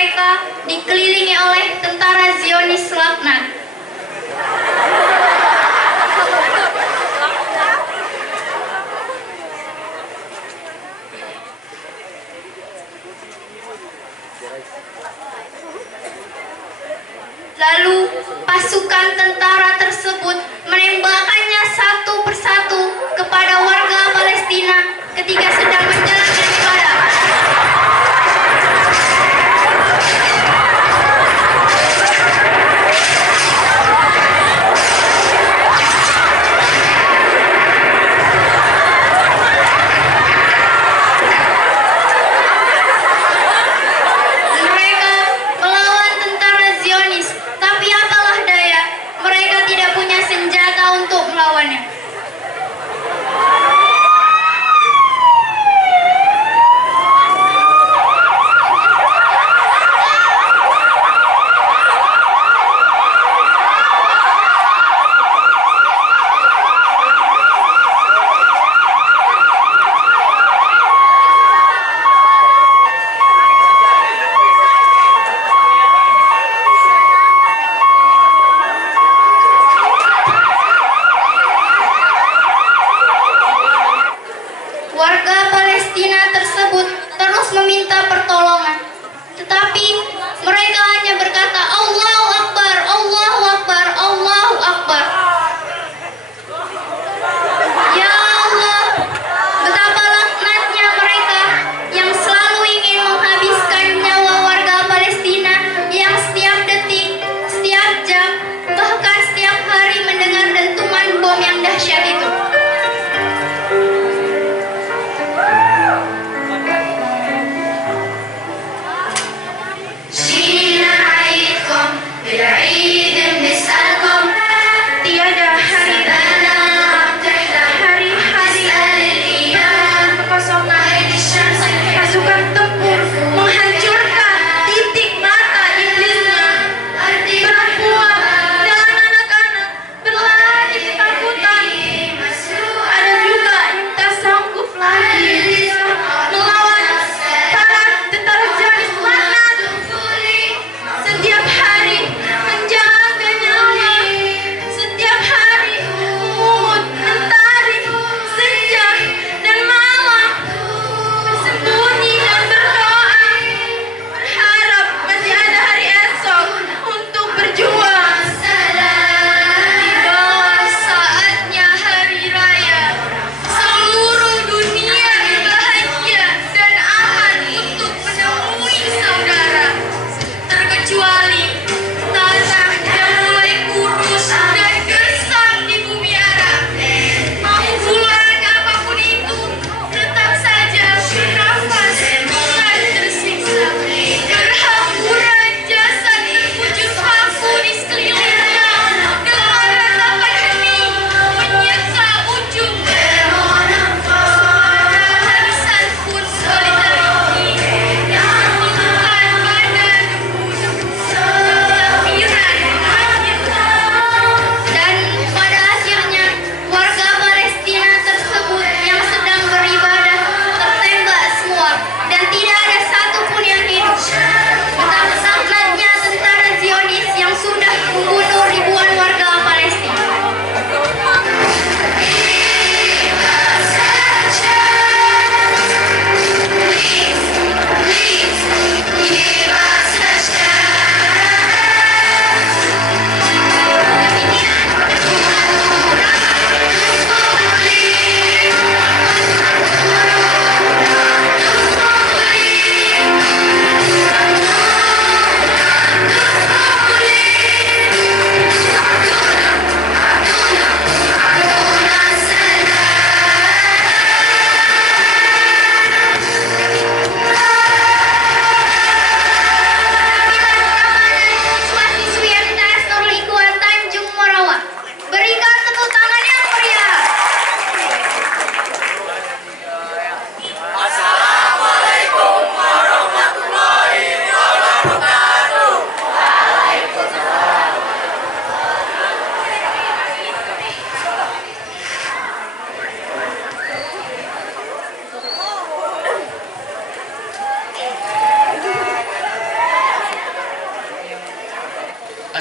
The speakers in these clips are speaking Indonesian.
mereka dikelilingi oleh tentara Zionis laknat. Lalu pasukan tentara tersebut menembakkannya satu persatu kepada warga Palestina ketika sedang menjalankan ibadah. Mereka melawan tentara Zionis, tapi apalah daya, mereka tidak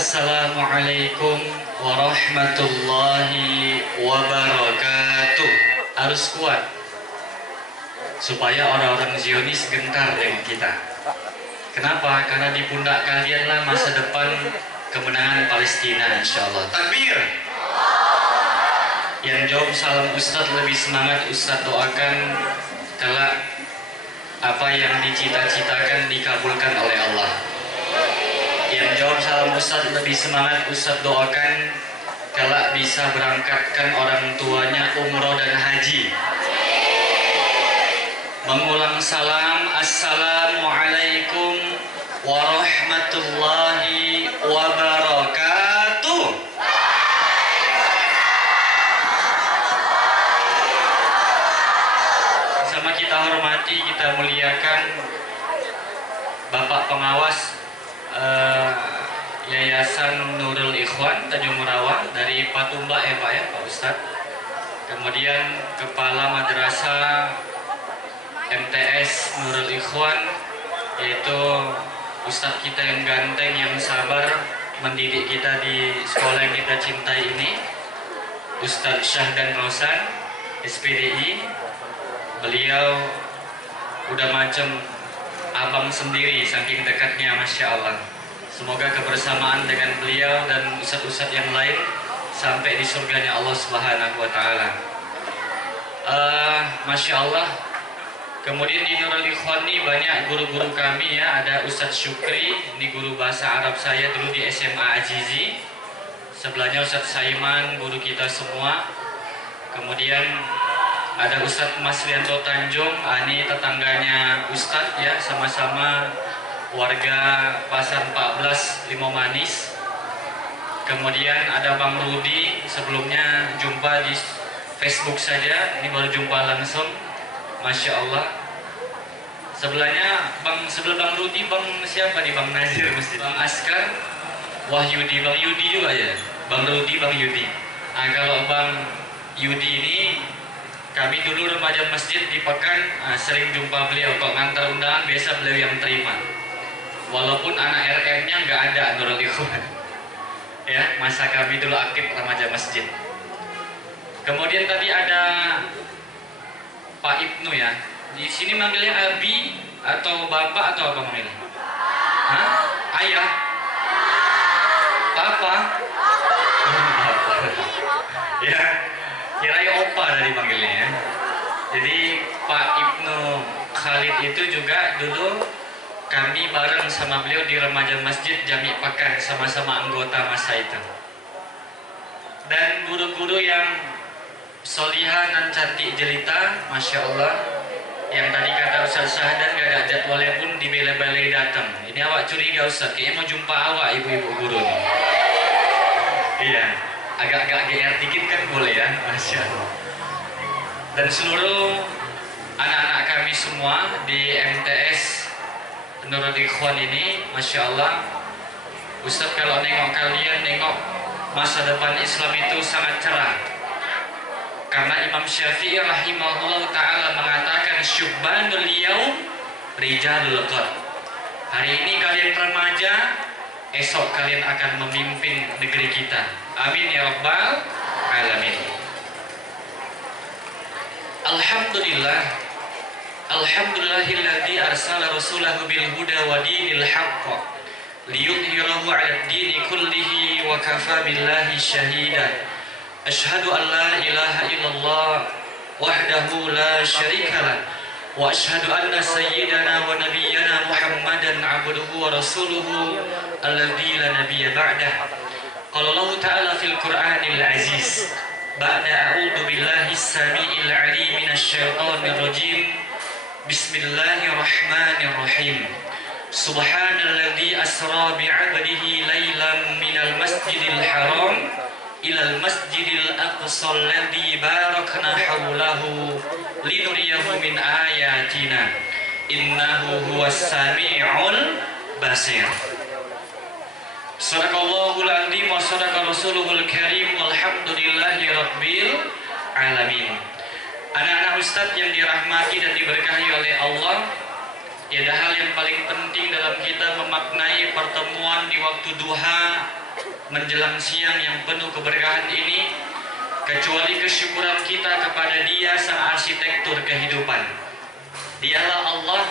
Assalamualaikum warahmatullahi wabarakatuh. Harus kuat supaya orang-orang Zionis gentar dengan kita. Kenapa? Karena di pundak kalianlah masa depan kemenangan Palestina, insyaallah. Takbir. Yang jawab salam Ustadz lebih semangat, Ustadz doakan kelak apa yang dicita-citakan dikabulkan oleh Allah. Yang jawab salam Ustadz lebih semangat, Ustadz doakan kelak bisa berangkatkan orang tuanya umroh dan haji. Mengulang salam, Assalamualaikum warahmatullahi wabarakatuh. Sama kita hormati, kita muliakan Bapak Pengawas Yayasan Nurul Ikhwan Tanjung Merawa dari Patumba Pak ya Pak Ustadz. Kemudian Kepala Madrasah MTS Nurul Ikhwan, yaitu Ustadz kita yang ganteng, yang sabar mendidik kita di sekolah yang kita cintai ini, Ustadz Syahdan Rosan SPDI. Beliau udah macam abang sendiri saking dekatnya, Masya Allah. Semoga kebersamaan dengan beliau dan ustadz-ustadz yang lain sampai di surganya Allah Subhanahu wa Ta'ala. Masya Allah. Kemudian di Nurul Ikhwan ini banyak guru-guru kami ya. Ada Ustadz Syukri, ini guru bahasa Arab saya dulu di SMA Ajizi. Sebelahnya Ustadz Saiman, guru kita semua. Kemudian ada Ustadz Masrianto Tanjung, ini tetangganya Ustadz ya, sama-sama warga Pasar 14 Limau Manis. Kemudian ada Bang Rudi, sebelumnya jumpa di Facebook saja, ini baru jumpa langsung. Masya Allah. Sebelahnya sebelah Bang Rudi, Bang siapa nih? Bang Nazir mesti. Bang Askar, Wahyudi, Bang Yudi juga ya. Bang Rudi, Bang Yudi. Nah, kalau Bang Yudi ini, kami dulu remaja masjid di Pekan, sering jumpa beliau. Kalau ngantar undangan biasa beliau yang terima. Walaupun anak RM-nya nggak ada Nurul Ikhwan. Ya, masa kami dulu aktif remaja masjid. Kemudian tadi ada Pak Ibnu ya. Di sini manggilnya Abi atau Bapak atau apa manggilnya? Hah? Ayah? Papa? Ya, kirain opa dari panggilnya ya. Jadi Pak Ibnu Khalid itu juga dulu kami bareng sama beliau di remaja masjid Jami Pekan, sama-sama anggota masa itu. Dan guru-guru yang solihah dan cantik jelita, Masya Allah. Yang tadi kata Ustaz Syahdan gak ada jadwalnya pun di balai-balai datang. Ini awak curiga Ustaz, kayaknya mau jumpa awak ibu-ibu guru nih. Iya, agak-agak GR dikit kan boleh ya, Masya Allah. Dan seluruh anak-anak kami semua di MTS Nurul Ikhwan ini, Masya Allah. Ustaz kalau nengok kalian, nengok masa depan Islam itu sangat cerah. Karena Imam Syafi'i rahimahullah ta'ala mengatakan syubbanul yaum rijalul qad. Hari ini kalian remaja, esok kalian akan memimpin negeri kita. Amin ya rabbal alamin. Alhamdulillah. Alhamdulillahilladzi arsala rasulahu bil huda wa dinil haqq liyudhhirahu 'alad dini kullihi wa kafa billahi shahida. Ashhadu an la ilaha illallah wahdahu la syarika lah wa ashhadu anna sayyidana wa nabiyyana Muhammadan 'abduhu wa rasuluhu alladzi la nabiyya ba'dah. Qala Allah ta'ala fil Qur'anil aziz ba'da a'udzu billahi as-sami'il 'alim minasy syaithanir rajim. Bismillahirrahmanirrahim. Subhanalladzi asra bi'abdihi lailan minal masjidil haram ilal masjidil aqsa alladzi barakna hawlahu linuriyahu min ayatina innahu huwas sami'ul basir. Sadaqallahul azim wa sadaqa rasuluhul karim walhamdulillahi rabbil alamin. Anak-anak Ustadz yang dirahmati dan diberkahi oleh Allah, Tiada hal yang paling penting dalam kita memaknai pertemuan di waktu duha menjelang siang yang penuh keberkahan ini kecuali kesyukuran kita kepada Dia sang arsitektur kehidupan. Dialah Allah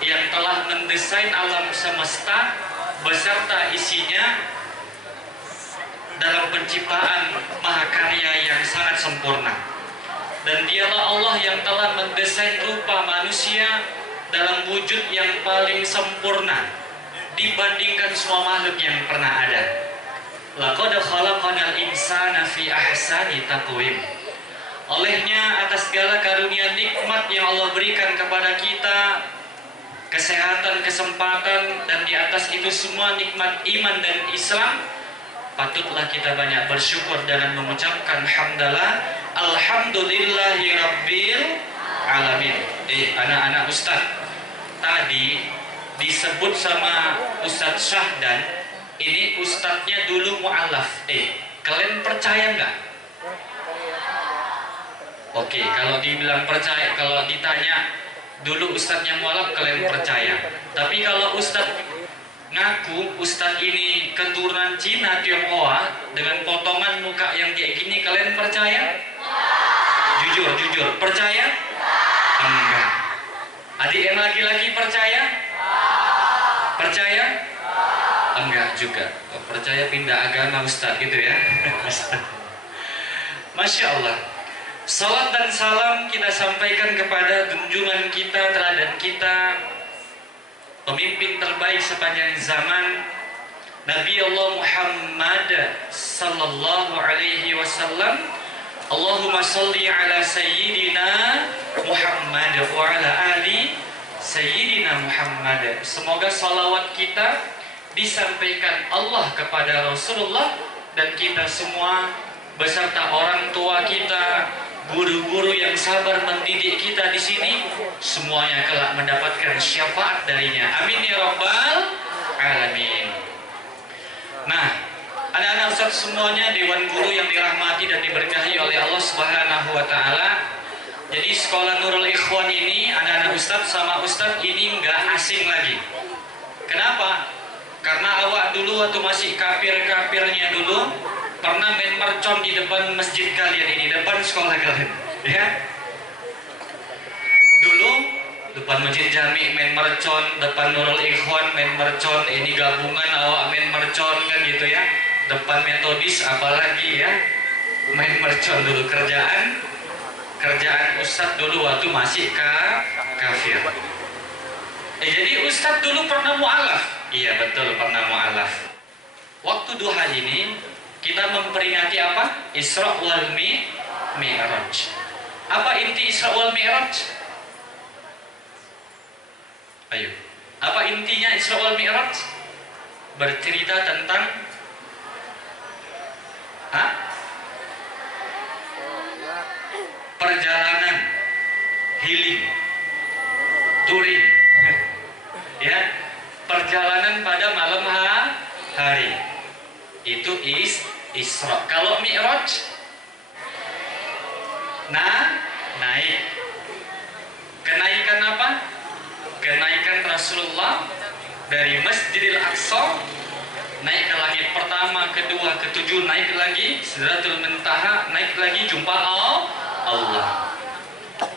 yang telah mendesain alam semesta beserta isinya dalam penciptaan mahakarya yang sangat sempurna. Dan dialah Allah yang telah mendesain rupa manusia dalam wujud yang paling sempurna dibandingkan semua makhluk yang pernah ada. Laqad khalaqanal insana fi ahsani taqwim. Olehnya atas segala karunia nikmat yang Allah berikan kepada kita, kesehatan, kesempatan, dan di atas itu semua nikmat iman dan Islam, patutlah kita banyak bersyukur dengan mengucapkan hamdalah alhamdulillahi rabbil alamin. Anak-anak Ustaz, tadi disebut sama Ustaz Syahdan, ini Ustadznya dulu mu'alaf. Kalian percaya nggak? Oke, kalau dibilang percaya, kalau ditanya dulu Ustadznya mu'alaf, kalian percaya. Tapi kalau Ustadz ngaku Ustadz ini keturunan Cina Tionghoa dengan potongan muka yang kayak gini, kalian percaya? Jujur, percaya? Enggak. Adik yang laki-laki percaya? Percaya? Enggak juga. Percaya pindah agama Ustadz gitu ya. Masya Allah. Salat dan salam kita sampaikan kepada junjungan kita, teladan kita, pemimpin terbaik sepanjang zaman, Nabi Allah Muhammad sallallahu alaihi wasallam. Allahumma salli ala sayyidina Muhammad wa ala ali sayyidina Muhammad. Semoga salawat kita disampaikan Allah kepada Rasulullah dan kita semua beserta orang tua kita, guru-guru yang sabar mendidik kita di sini, semuanya kelak mendapatkan syafaat darinya. Amin ya rabbal alamin. Nah, anak-anak Ustaz semuanya, dewan guru yang dirahmati dan diberkahi oleh Allah Subhanahu wa taala. Jadi sekolah Nurul Ikhwan ini, anak-anak Ustaz sama Ustaz ini nggak asing lagi. Kenapa? Karena awak dulu waktu masih kafir-kafirnya dulu pernah main mercon di depan masjid kalian ini, depan sekolah kalian, ya. Dulu depan masjid Jami main mercon, depan Nurul Ikhwan main mercon, ini gabungan awak main mercon kan gitu ya. Depan Metodis apalagi ya, main mercon dulu. Kerjaan Ustadz dulu waktu masih kafir. Jadi Ustadz dulu pernah mu'alaf. Iya betul, pernah mu'alaf. Waktu duha ini kita memperingati apa? Isra wal Mi'raj. Apa inti Isra wal Mi'raj? Ayo. Apa intinya Isra wal Mi'raj? Bercerita tentang perjalanan healing, touring, ya, perjalanan pada malam hari. Itu Isra. Kalau Mi'raj, naik. Kenaikan apa? Kenaikan Rasulullah dari Masjidil Aqsa naik ke langit pertama, kedua, ketujuh, naik lagi Sidratul Muntaha, naik lagi jumpa Allah.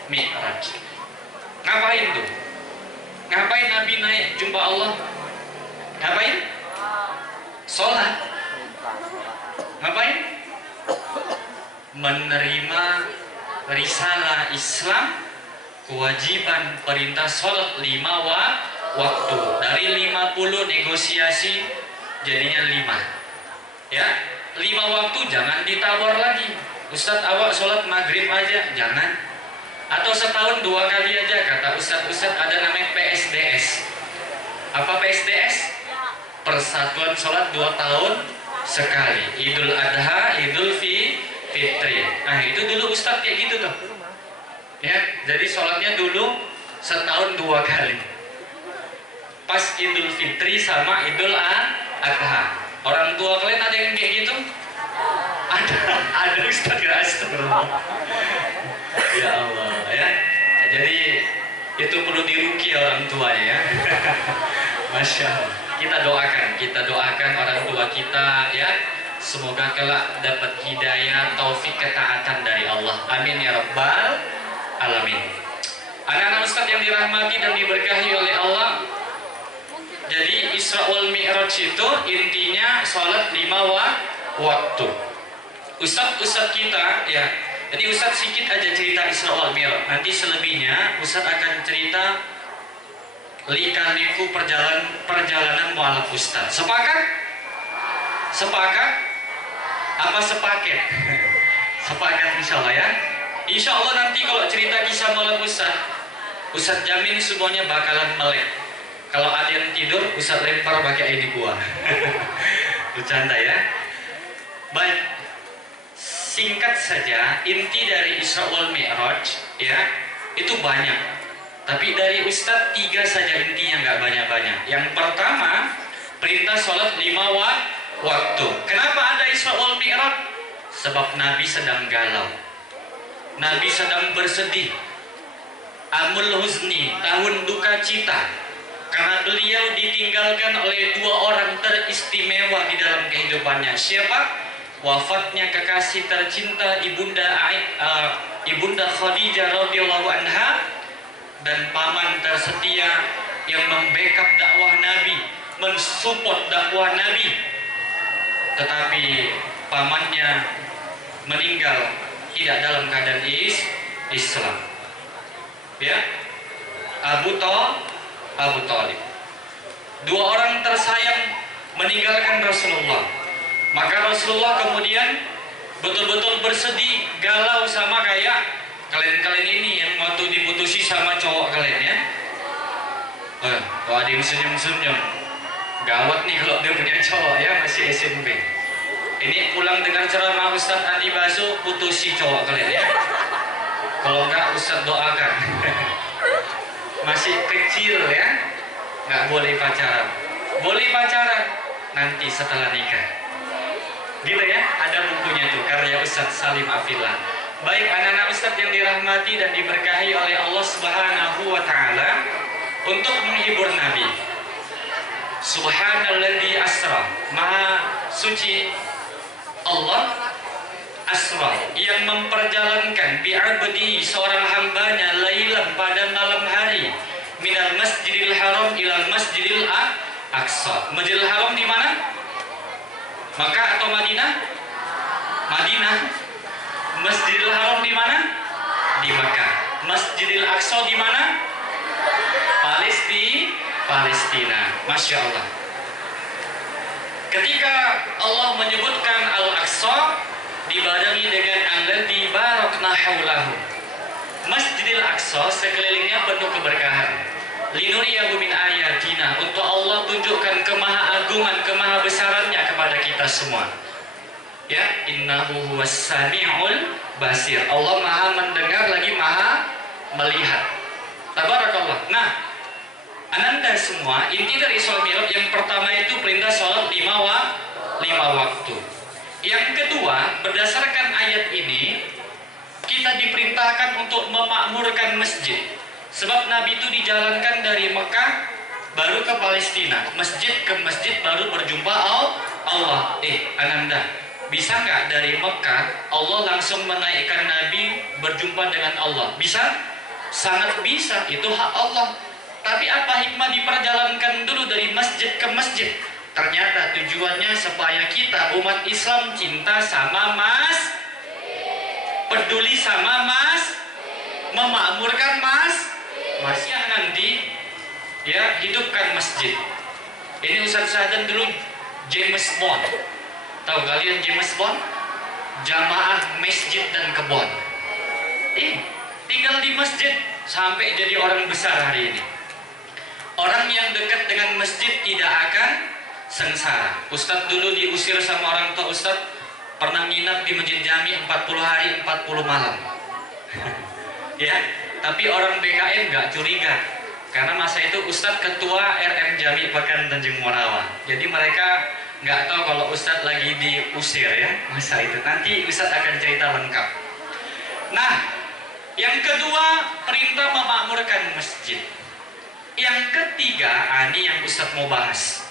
Mi'raj. Ngapain tuh? Ngapain Nabi naik jumpa Allah? Ngapain? Sholat. Ngapain? Menerima risalah Islam, kewajiban perintah sholat 5 waktu. Dari 50 negosiasi jadinya 5. Ya, 5 waktu jangan ditawar lagi. Ustadz awak sholat maghrib aja, jangan. Atau setahun 2 kali aja, kata Ustadz ada namanya PSDS. Apa PSDS? Persatuan sholat 2 tahun sekali. Idul Adha, Idul Fitri. Nah itu dulu Ustadz kayak gitu tuh. Ya, jadi sholatnya dulu setahun 2 kali. Pas Idul Fitri sama Idul Adha. Orang tua kalian ada yang kayak gitu? Ada Ustadz, ya astagfirullah. Ya Allah ya. Jadi Itu perlu diruqyah orang tuanya ya. Masya Allah. Kita doakan orang tua kita ya. Semoga kelak dapat hidayah, taufik, ketaatan dari Allah. Amin ya rabbal alamin. Anak-anak Ustadz yang dirahmati dan diberkahi oleh Allah. Jadi Isra wal Mi'raj itu intinya sholat 5 waktu. Ustadz kita ya. Jadi Ustadz sedikit aja cerita Isra wal Mi'raj. Nanti selebihnya Ustadz akan cerita lika-liku perjalanan mualaf Ustadz. Sepakat? Sepakat? Apa sepaket? Sepakat insya Allah ya. Insya Allah nanti kalau cerita kisah mualaf Ustadz jamin semuanya bakalan melek. Kalau ada yang tidur, Ustadz lempar pakai air di buah. Bercanda ya. Baik, singkat saja inti dari Isra wal Mi'raj ya itu banyak. Tapi dari Ustadz 3 saja intinya, nggak banyak-banyak. Yang pertama, perintah sholat 5 waktu. Kenapa ada Isra wal Mi'raj? Sebab Nabi sedang galau. Nabi sedang bersedih. Amul huzni, tahun duka cita. Karena beliau ditinggalkan oleh 2 orang teristimewa di dalam kehidupannya. Siapa? Wafatnya kekasih tercinta Ibunda Khadijah radhiyallahu anha dan paman tersetia yang membackup dakwah Nabi, mensupport dakwah Nabi. Tetapi pamannya meninggal tidak dalam keadaan Islam. Ya, Abu Thalib. 2 orang tersayang meninggalkan Rasulullah. Maka Rasulullah kemudian betul-betul bersedih, galau sama kayak kalian ini yang waktu diputusi sama cowok kalian ya. Ada yang senyum-senyum. Gawat nih kalau dia punya cowok ya, masih SMP. Ini pulang dengar ceramah Ustadz Andi Baso, putusi cowok kalian ya. Kalau enggak Ustadz doakan. Masih kecil ya, nggak boleh pacaran. Boleh pacaran nanti setelah nikah. Gitu ya, ada bukunya tuh, karya Ustadz Salim Afillah. Baik anak-anak Ustadz yang dirahmati dan diberkahi oleh Allah Subhanahu wa Ta'ala, untuk menghibur Nabi. Subhanalladzi asra, maha suci Allah asra, yang memperjalankan bi'abdi, seorang hambanya, lailan, pada malam hari, minal masjidil haram ilal masjidil aqsa. Masjidil haram di mana? Makkah atau Madinah? Madinah. Masjidil haram di mana? Di Makkah. Masjidil aqsa di mana? Palestina. Masya Allah. Ketika Allah menyebutkan Al-Aqsa, dibarengi dengan alladzi barakna haulahu. Masjidil Aqsa sekelilingnya penuh keberkahan. Linuriyahu min ayatina, untuk Allah tunjukkan kemahaguman, kemahabesarannya kepada kita semua. Ya, innahu huwas samiul basir. Allah Maha mendengar lagi Maha melihat. Tabarakallah. Nah, ananda semua, inti dari Isra Mi'raj yang pertama itu perintah sholat 5 waktu. Yang kedua, berdasarkan ayat ini kita diperintahkan untuk memakmurkan masjid. Sebab Nabi itu dijalankan dari Mekah baru ke Palestina, masjid ke masjid baru berjumpa Allah. Ananda, bisa nggak dari Mekah Allah langsung menaikkan Nabi berjumpa dengan Allah? Bisa? Sangat bisa, itu hak Allah. Tapi apa hikmah diperjalankan dulu dari masjid ke masjid? Ternyata tujuannya supaya kita umat Islam cinta sama peduli sama memakmurkan masnya nanti ya, hidupkan masjid. Ini Ustaz Sa'dan dulu James Bond. Tahu kalian James Bond? Jamaah masjid dan kebon. Tinggal di masjid sampai jadi orang besar hari ini. Orang yang dekat dengan masjid tidak akan sengsara. Ustadz dulu diusir sama orang tua Ustadz, pernah nginap di Masjid Jami 40 hari 40 malam. Ya, tapi orang BKM nggak curiga karena masa itu Ustadz ketua RM Jami Pekan Tanjung Morawa. Jadi mereka nggak tahu kalau Ustadz lagi diusir ya masa itu. Nanti Ustadz akan cerita lengkap. Nah, yang kedua perintah memakmurkan masjid. Yang ketiga, ini yang Ustadz mau bahas,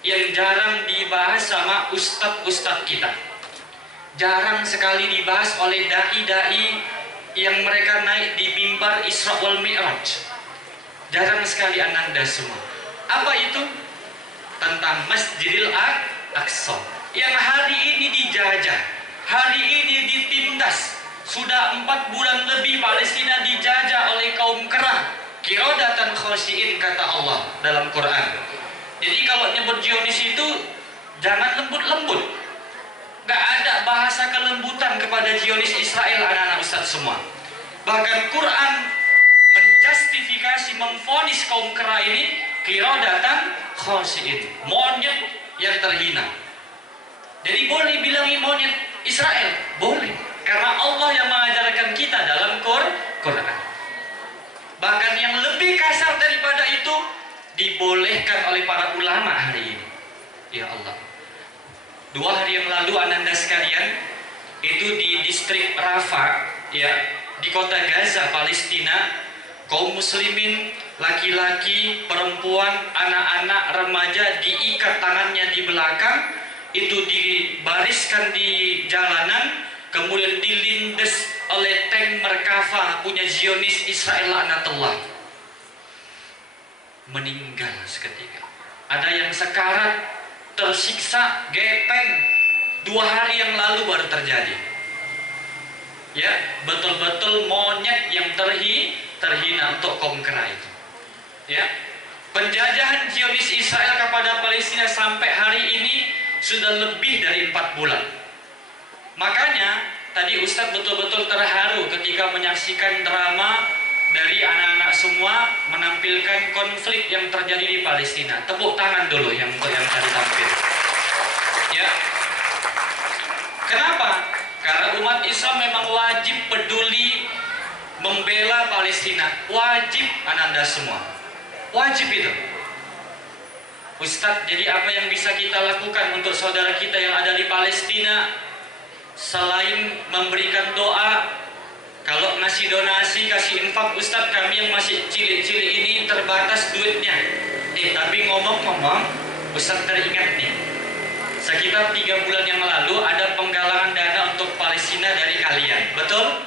yang jarang dibahas sama ustadz-ustadz kita, jarang sekali dibahas oleh dai-dai yang mereka naik di mimbar Isra wal Mi'raj. Jarang sekali ananda semua. Apa itu? Tentang Masjidil Aqsa yang hari ini dijajah, hari ini ditindas. Sudah 4 bulan lebih Palestina dijajah oleh kaum kera, qiradatan khasiin, kata Allah dalam Quran. Jadi kalau nyebut Zionis itu jangan lembut-lembut. Gak ada bahasa kelembutan kepada Zionis Israel, anak-anak ustadz semua. Bahkan Quran menjustifikasi, memvonis kaum kera ini qiradatan khasiin, monyet yang terhina. Jadi boleh bilangi monyet Israel? Boleh, karena Allah yang mengajarkan kita dalam Quran. Bahkan yang lebih kasar daripada itu dibolehkan oleh para ulama hari ini. Ya Allah. 2 hari yang lalu ananda sekalian, itu di distrik Rafah, ya, di kota Gaza, Palestina, kaum muslimin, laki-laki, perempuan, anak-anak, remaja diikat tangannya di belakang, itu dibariskan di jalanan, kemudian dilindas oleh tank Merkava punya Zionis Israel laknatullah. Meninggal seketika. Ada yang sekarat, tersiksa, gepeng. 2 hari yang lalu baru terjadi. Ya, betul-betul monyet yang terhina untuk kaum kera itu. Ya, penjajahan Zionis Israel kepada Palestina sampai hari ini sudah lebih dari 4 bulan. Makanya tadi Ustadz betul-betul terharu ketika menyaksikan drama dari anak-anak semua menampilkan konflik yang terjadi di Palestina. Tepuk tangan dulu yang tadi tampil. Ya. Kenapa? Karena umat Islam memang wajib peduli membela Palestina. Wajib ananda semua. Wajib itu. Ustadz, jadi apa yang bisa kita lakukan untuk saudara kita yang ada di Palestina? Selain memberikan doa, kalau ngasih donasi, kasih infak, Ustadz, kami yang masih cilik-cilik ini terbatas duitnya. Tapi ngomong-ngomong, Ustadz teringat nih, sekitar 3 bulan yang lalu ada penggalangan dana untuk Palestina dari kalian, betul?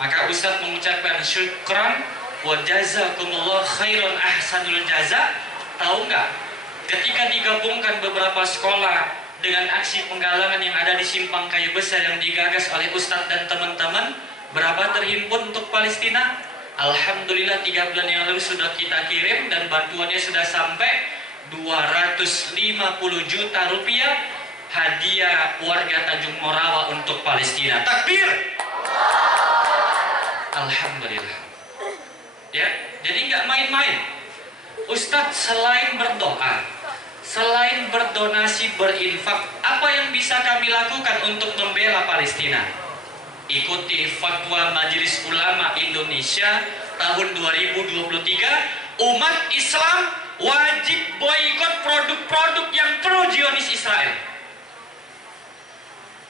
Maka Ustadz mengucapkan syukran wa jazakumullah khairan ahsanul jaza. Tahu nggak? Ketika digabungkan beberapa sekolah dengan aksi penggalangan yang ada di Simpang Kayu Besar yang digagas oleh Ustadz dan teman-teman, berapa terhimpun untuk Palestina? Alhamdulillah 3 bulan yang lalu sudah kita kirim dan bantuannya sudah sampai 250 juta rupiah hadiah warga Tanjung Morawa untuk Palestina. Takbir! Alhamdulillah. Ya, jadi nggak main-main. Ustadz selain berdoa, selain berdonasi, berinfak, apa yang bisa kami lakukan untuk membela Palestina? Ikuti fatwa Majelis Ulama Indonesia tahun 2023, umat Islam wajib boikot produk-produk yang pro-Zionis Israel.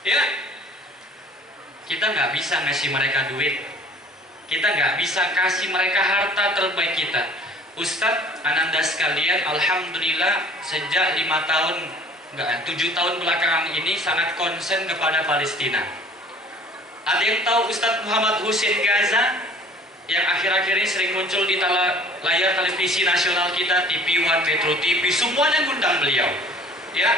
Ya, kita nggak bisa ngasih mereka duit, kita nggak bisa kasih mereka harta terbaik kita. Ustadz, ananda sekalian, alhamdulillah sejak 7 tahun belakangan ini sangat konsen kepada Palestina. Ada yang tahu Ustadz Muhammad Hussein Gaza yang akhir-akhir ini sering muncul di layar televisi nasional kita, TV One, Metro TV, semuanya ngundang beliau. Ya,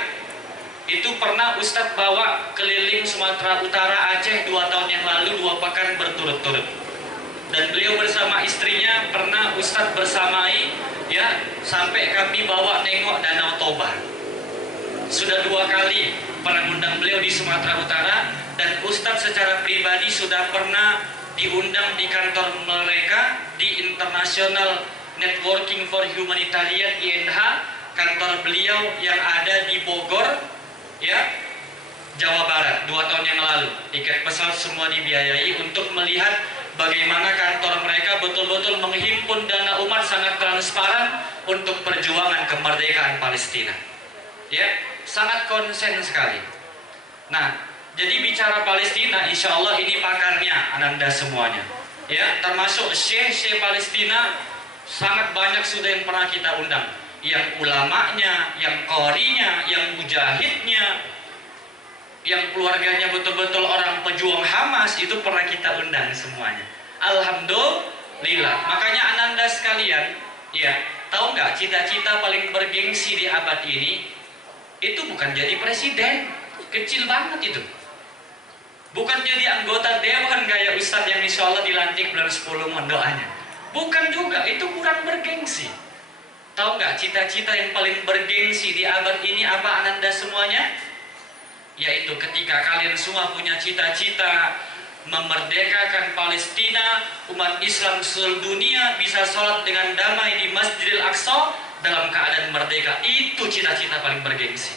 itu pernah Ustadz bawa keliling Sumatera Utara, Aceh 2 tahun yang lalu, 2 pekan berturut-turut. Dan beliau bersama istrinya pernah Ustadz bersamai, ya, sampai kami bawa nengok Danau Toba. Sudah 2 kali pernah undang beliau di Sumatera Utara, dan Ustadz secara pribadi sudah pernah diundang di kantor mereka di International Networking for Humanitarian INH, kantor beliau yang ada di Bogor, ya, Jawa Barat 2 tahun yang lalu. Tiket pesawat semua dibiayai untuk melihat bagaimana kantor mereka betul-betul menghimpun dana umat sangat transparan untuk perjuangan kemerdekaan Palestina. Ya, sangat konsen sekali. Nah, jadi bicara Palestina, insya Allah ini pakarnya ananda semuanya. Ya, termasuk Syekh Palestina sangat banyak sudah yang pernah kita undang. Yang ulamanya, yang qorinya, yang mujahidnya, yang keluarganya betul-betul orang pejuang Hamas, itu pernah kita undang semuanya. Alhamdulillah. Makanya ananda sekalian, ya, tahu nggak cita-cita paling bergengsi di abad ini itu bukan jadi presiden, kecil banget itu. Bukan jadi anggota dewan kayak Ustadz yang insya Allah dilantik bulan 10 mondoanya. Bukan juga, itu kurang bergengsi. Tahu nggak cita-cita yang paling bergengsi di abad ini apa ananda semuanya? Yaitu ketika kalian semua punya cita-cita memerdekakan Palestina, umat Islam seluruh dunia bisa sholat dengan damai di Masjidil Aqsa dalam keadaan merdeka. Itu cita-cita paling bergengsi.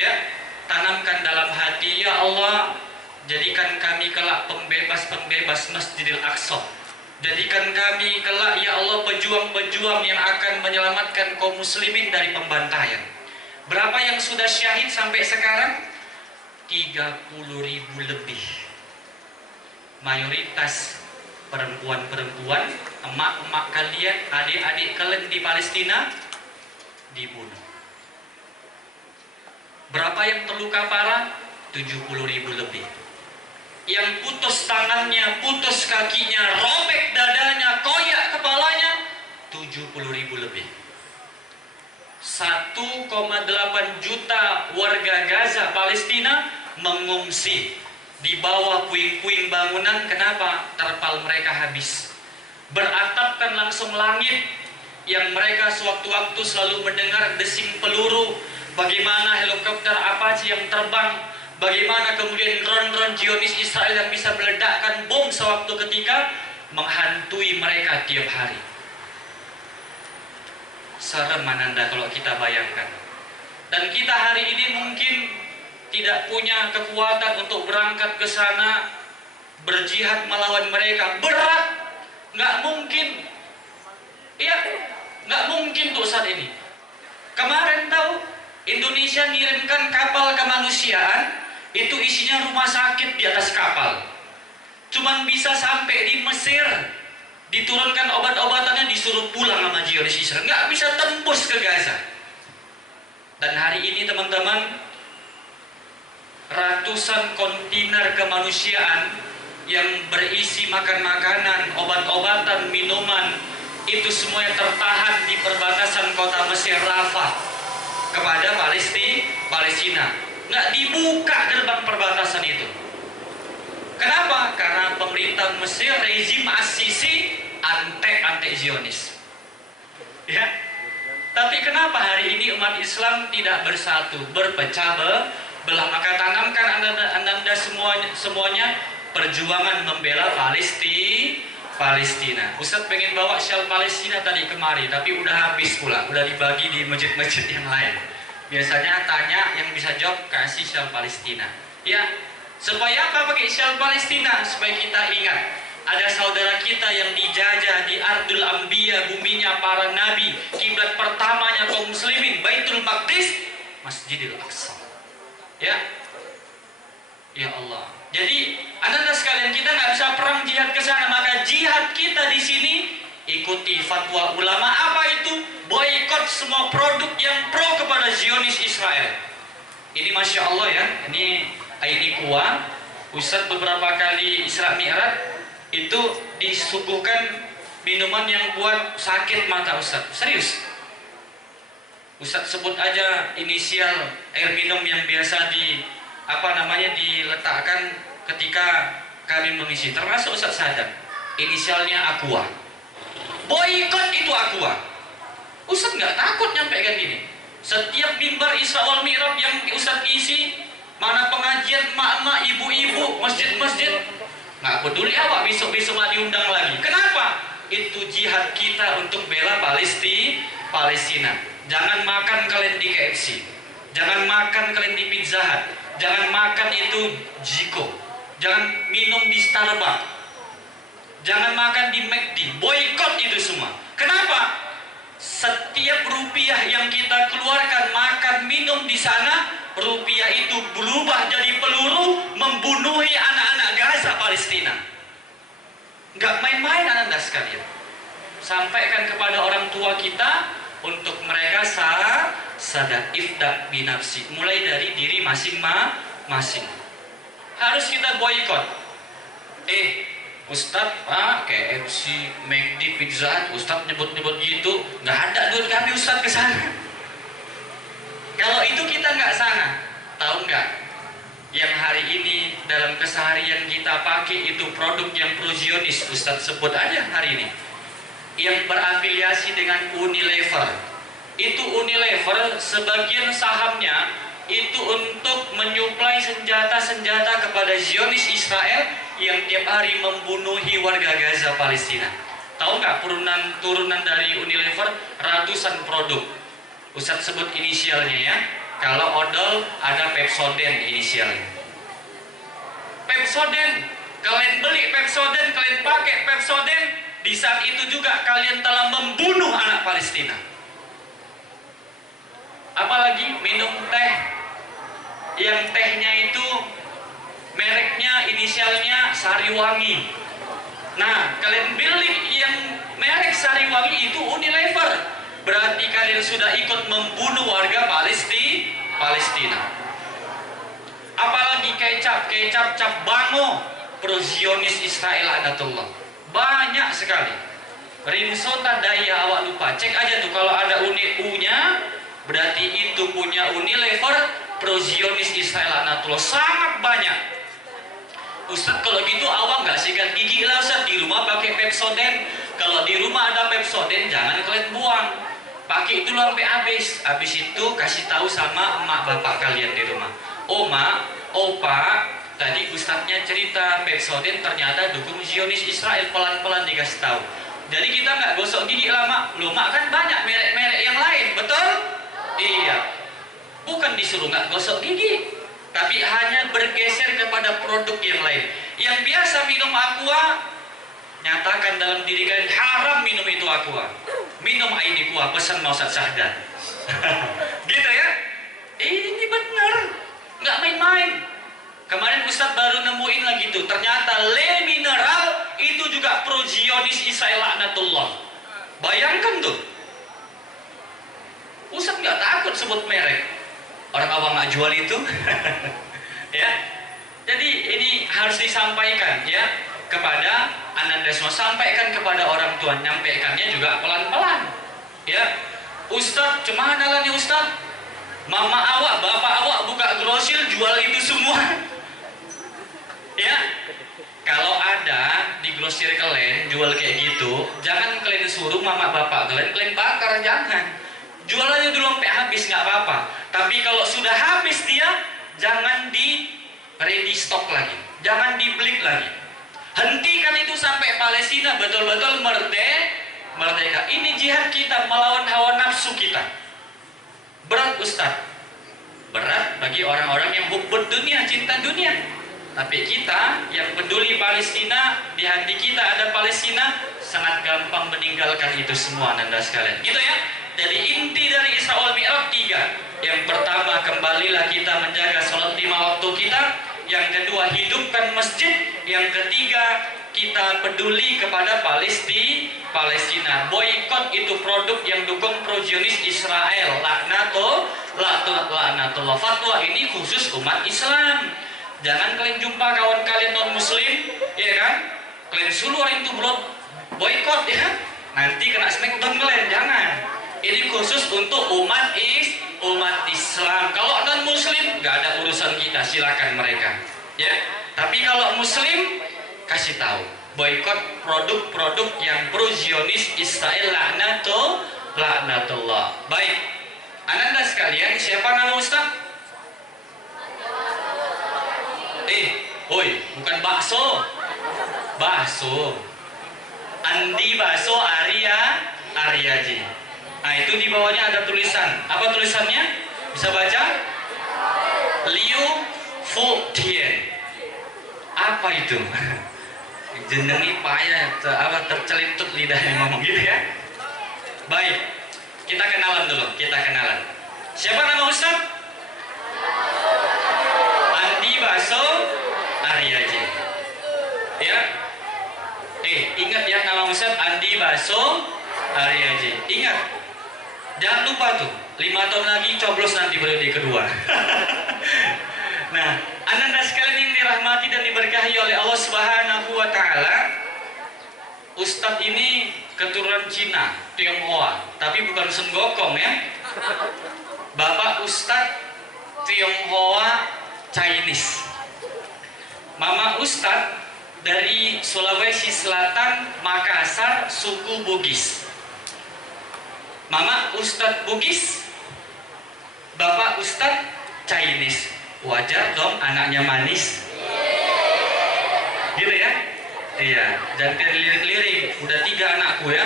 Ya, tanamkan dalam hati, ya Allah, jadikan kami kelak pembebas-pembebas Masjidil Aqsa. Jadikan kami kelak, ya Allah, pejuang-pejuang yang akan menyelamatkan kaum muslimin dari pembantaian. Berapa yang sudah syahid sampai sekarang? 30.000 lebih. Mayoritas perempuan-perempuan, emak-emak kalian, adik-adik kalian di Palestina dibunuh. Berapa yang terluka parah? 70.000 lebih. Yang putus tangannya, putus kakinya, robek dadanya, koyak kepalanya, 70.000 lebih. 1,8 juta warga Gaza Palestina mengungsi di bawah puing-puing bangunan. Kenapa? Terpal mereka habis. Beratapkan langsung langit yang mereka sewaktu-waktu selalu mendengar desing peluru, bagaimana helikopter Apache yang terbang, bagaimana kemudian drone-drone Zionis Israel yang bisa meledakkan bom sewaktu ketika menghantui mereka tiap hari. Serem ananda kalau kita bayangkan. Dan kita hari ini mungkin tidak punya kekuatan untuk berangkat ke sana berjihad melawan mereka. Berat, nggak mungkin. Iya, nggak mungkin tuh saat ini. Kemarin tahu Indonesia ngirimkan kapal kemanusiaan, itu isinya rumah sakit di atas kapal. Cuman bisa sampai di Mesir, diturunkan obat-obatannya, disuruh pulang sama Zionis Israel. Nggak bisa tembus ke Gaza. Dan hari ini teman-teman, ratusan kontainer kemanusiaan yang berisi makan-makanan, obat-obatan, minuman, itu semuanya tertahan di perbatasan kota Mesir Rafah kepada Palestina. Nggak dibuka gerbang perbatasan itu. Kenapa? Karena pemerintah Mesir, rezim As-Sisi, antek Zionis. Ya. Tapi kenapa hari ini umat Islam tidak bersatu, berpecah belah? Maka tanamkan anda semuanya perjuangan membela Palestina. Ustadz pengen bawa syal Palestina tadi kemari, tapi udah habis pula, udah dibagi di masjid-masjid yang lain. Biasanya tanya, yang bisa jawab kasih syal Palestina. Ya, supaya apa pakai syal Palestina? Supaya kita ingat ada saudara kita yang dijajah di Ardul Anbiya, buminya para nabi, kiblat pertamanya kaum muslimin, Baitul Maqdis, Masjidil Aqsa. Ya, ya Allah. Jadi, anda sekalian, kita nggak bisa perang jihad ke sana, maka jihad kita di sini ikuti fatwa ulama. Apa itu? Boykot semua produk yang pro kepada Zionis Israel. Ini masya Allah ya, ini kuah. Ustadz beberapa kali Isra Mi'raj itu disuguhkan minuman yang buat sakit mata Ustadz. Serius. Ustadz sebut aja inisial air minum yang biasa diletakkan ketika kami mengisi, termasuk Ustadz Sadam, inisialnya Aqua. Boykot itu Aqua. Ustadz nggak takut nyampaikan gini. Setiap mimbar Isra wal Mi'raj yang Ustadz isi, mana pengajian emak-emak, ibu-ibu, masjid-masjid, nggak peduli awak besok-besok nggak diundang lagi. Kenapa? Itu jihad kita untuk bela Palestina. Jangan makan kalian di KFC, jangan makan kalian di Pizza Hut, jangan makan itu Jiko, jangan minum di Starbucks, jangan makan di McD. Boykot itu semua. Kenapa? Setiap rupiah yang kita keluarkan makan minum di sana, rupiah itu berubah jadi peluru membunuhi anak-anak Gaza Palestina. Nggak main-main Ananda sekalian. Sampaikan kepada orang tua kita untuk mereka sadar ifda binafsi, mulai dari diri masing-masing. Harus kita boykot. Ustadz, KFC, McD, Pizza Hut, Ustadz nyebut-nyebut gitu, nggak ada duit kami Ustadz ke sana. Kalau itu kita nggak sana, tahu nggak? Yang hari ini dalam keseharian kita pakai itu produk yang pro-Zionis, Ustadz sebut aja hari ini. Yang berafiliasi dengan Unilever. Itu Unilever sebagian sahamnya itu untuk menyuplai senjata-senjata kepada Zionis Israel yang tiap hari membunuhi warga Gaza Palestina. Tahu nggak turunan dari Unilever ratusan produk. Ustadz sebut inisialnya ya. Kalau odol ada Pepsodent inisialnya. Pepsodent, kalian beli Pepsodent, kalian pakai Pepsodent, di saat itu juga kalian telah membunuh anak Palestina. Apalagi minum teh, yang tehnya itu mereknya inisialnya Sariwangi. Nah, kalian beli yang merek Sariwangi itu Unilever, berarti kalian sudah ikut membunuh warga Palestina. Apalagi kecap cap bango, pro-Zionis Israel anatullah. Banyak sekali. Rimsota daya awak lupa. Cek aja tuh kalau ada U-nya, berarti itu punya Unilever, pro-Zionis Israel anatullah. Sangat banyak. Ustadz kalau gitu awak nggak sikat gigi lah Ustadz, di rumah pakai Pepsodent. Kalau di rumah ada Pepsodent jangan kalian buang. Pakai itu sampai habis. Habis itu kasih tahu sama emak bapak kalian di rumah. Oma, opa, tadi ustadznya cerita Pepsodent ternyata dukung Zionis Israel, pelan-pelan dikasih tahu. Jadi kita nggak gosok gigi lama. Loh mak, kan banyak merek-merek yang lain, betul? Iya. Bukan disuruh nggak gosok gigi, tapi hanya bergeser kepada produk yang lain. Yang biasa minum aqua, nyatakan dalam diri kalian haram minum itu aqua. Minum ini kuah, pesan mau Ustadz Sahdan. Gitu ya. Ini benar, nggak main-main. Kemarin Ustadz baru nemuin lagi tuh, ternyata Le Mineral itu juga pro-Zionis Israel laknatullah. Bayangkan tuh. Ustadz nggak takut sebut merek. Orang awam nggak jual itu. Ya. Jadi ini harus disampaikan ya kepada Ananda semua, sampaikan kepada orang tua, nyampaikannya juga pelan-pelan. Ya. Ustadz, cuman lah nih Ustadz. Mama awak, bapak awak buka grosir jual itu semua. Ya. Kalau ada di grosir kalian jual kayak gitu, jangan kalian suruh mama bapak kalian bakar, jangan. Jual aja dulu sampai habis, nggak apa-apa. Tapi kalau sudah habis dia, jangan di ready stock lagi, jangan dibeli lagi. Hentikan itu sampai Palestina betul-betul merdeka. Ini jihad kita melawan hawa nafsu kita. Berat Ustaz, berat bagi orang-orang yang hubbud dunia, cinta dunia. Tapi kita yang peduli Palestina, di hati kita ada Palestina, sangat gampang meninggalkan itu semua Anda sekalian. Gitu ya. Jadi inti dari Isra wal Mi'raj 3. Yang pertama, kembalilah kita menjaga sholat 5 waktu kita. Yang kedua, hidupkan masjid. Yang ketiga, kita peduli kepada Palestina. Boykot itu produk yang dukung pro-Zionis Israel. Laknatullah. Fatwa ini khusus umat Islam. Jangan kalian jumpa kawan kalian non muslim, ya kan? Kalian suruh orang itu boykot ya. Nanti kena smackdown kalian, jangan. Ini khusus untuk umat Islam. Kalau non muslim nggak ada urusan kita, silakan mereka. Ya. Tapi kalau muslim kasih tahu, boykot produk-produk yang pro-Zionis Israel laknatullah. Baik. Ananda sekalian, siapa nama Ustaz? Bukan bakso. Andi Bakso Aryaji. Nah, itu di bawahnya ada tulisan. Apa tulisannya? Bisa baca? Liu Fu Tian. Apa itu? Jenengi payah, tercelintut lidahnya ngomong gitu ya. Baik, kita kenalan dulu. Siapa nama Ustaz? Andi Bakso Aryaji. Ya. ingat ya nama Ustaz Andi Baso Aryaji. Ingat, jangan lupa tuh, 5 tahun lagi coblos nanti periode kedua. Nah, anda sekalian yang dirahmati dan diberkahi oleh Allah Subhanahu wa Ta'ala, Ustadz ini keturunan Cina, Tionghoa, tapi bukan Sun Gokong ya. Bapak Ustadz Tionghoa Chinese. Mama Ustadz dari Sulawesi Selatan, Makassar, suku Bugis. Mama Ustadz Bugis, Bapak Ustadz Chinese. Wajar dong anaknya manis. Gitu ya? Iya, jangan lirik-lirik. Udah 3 anakku ya.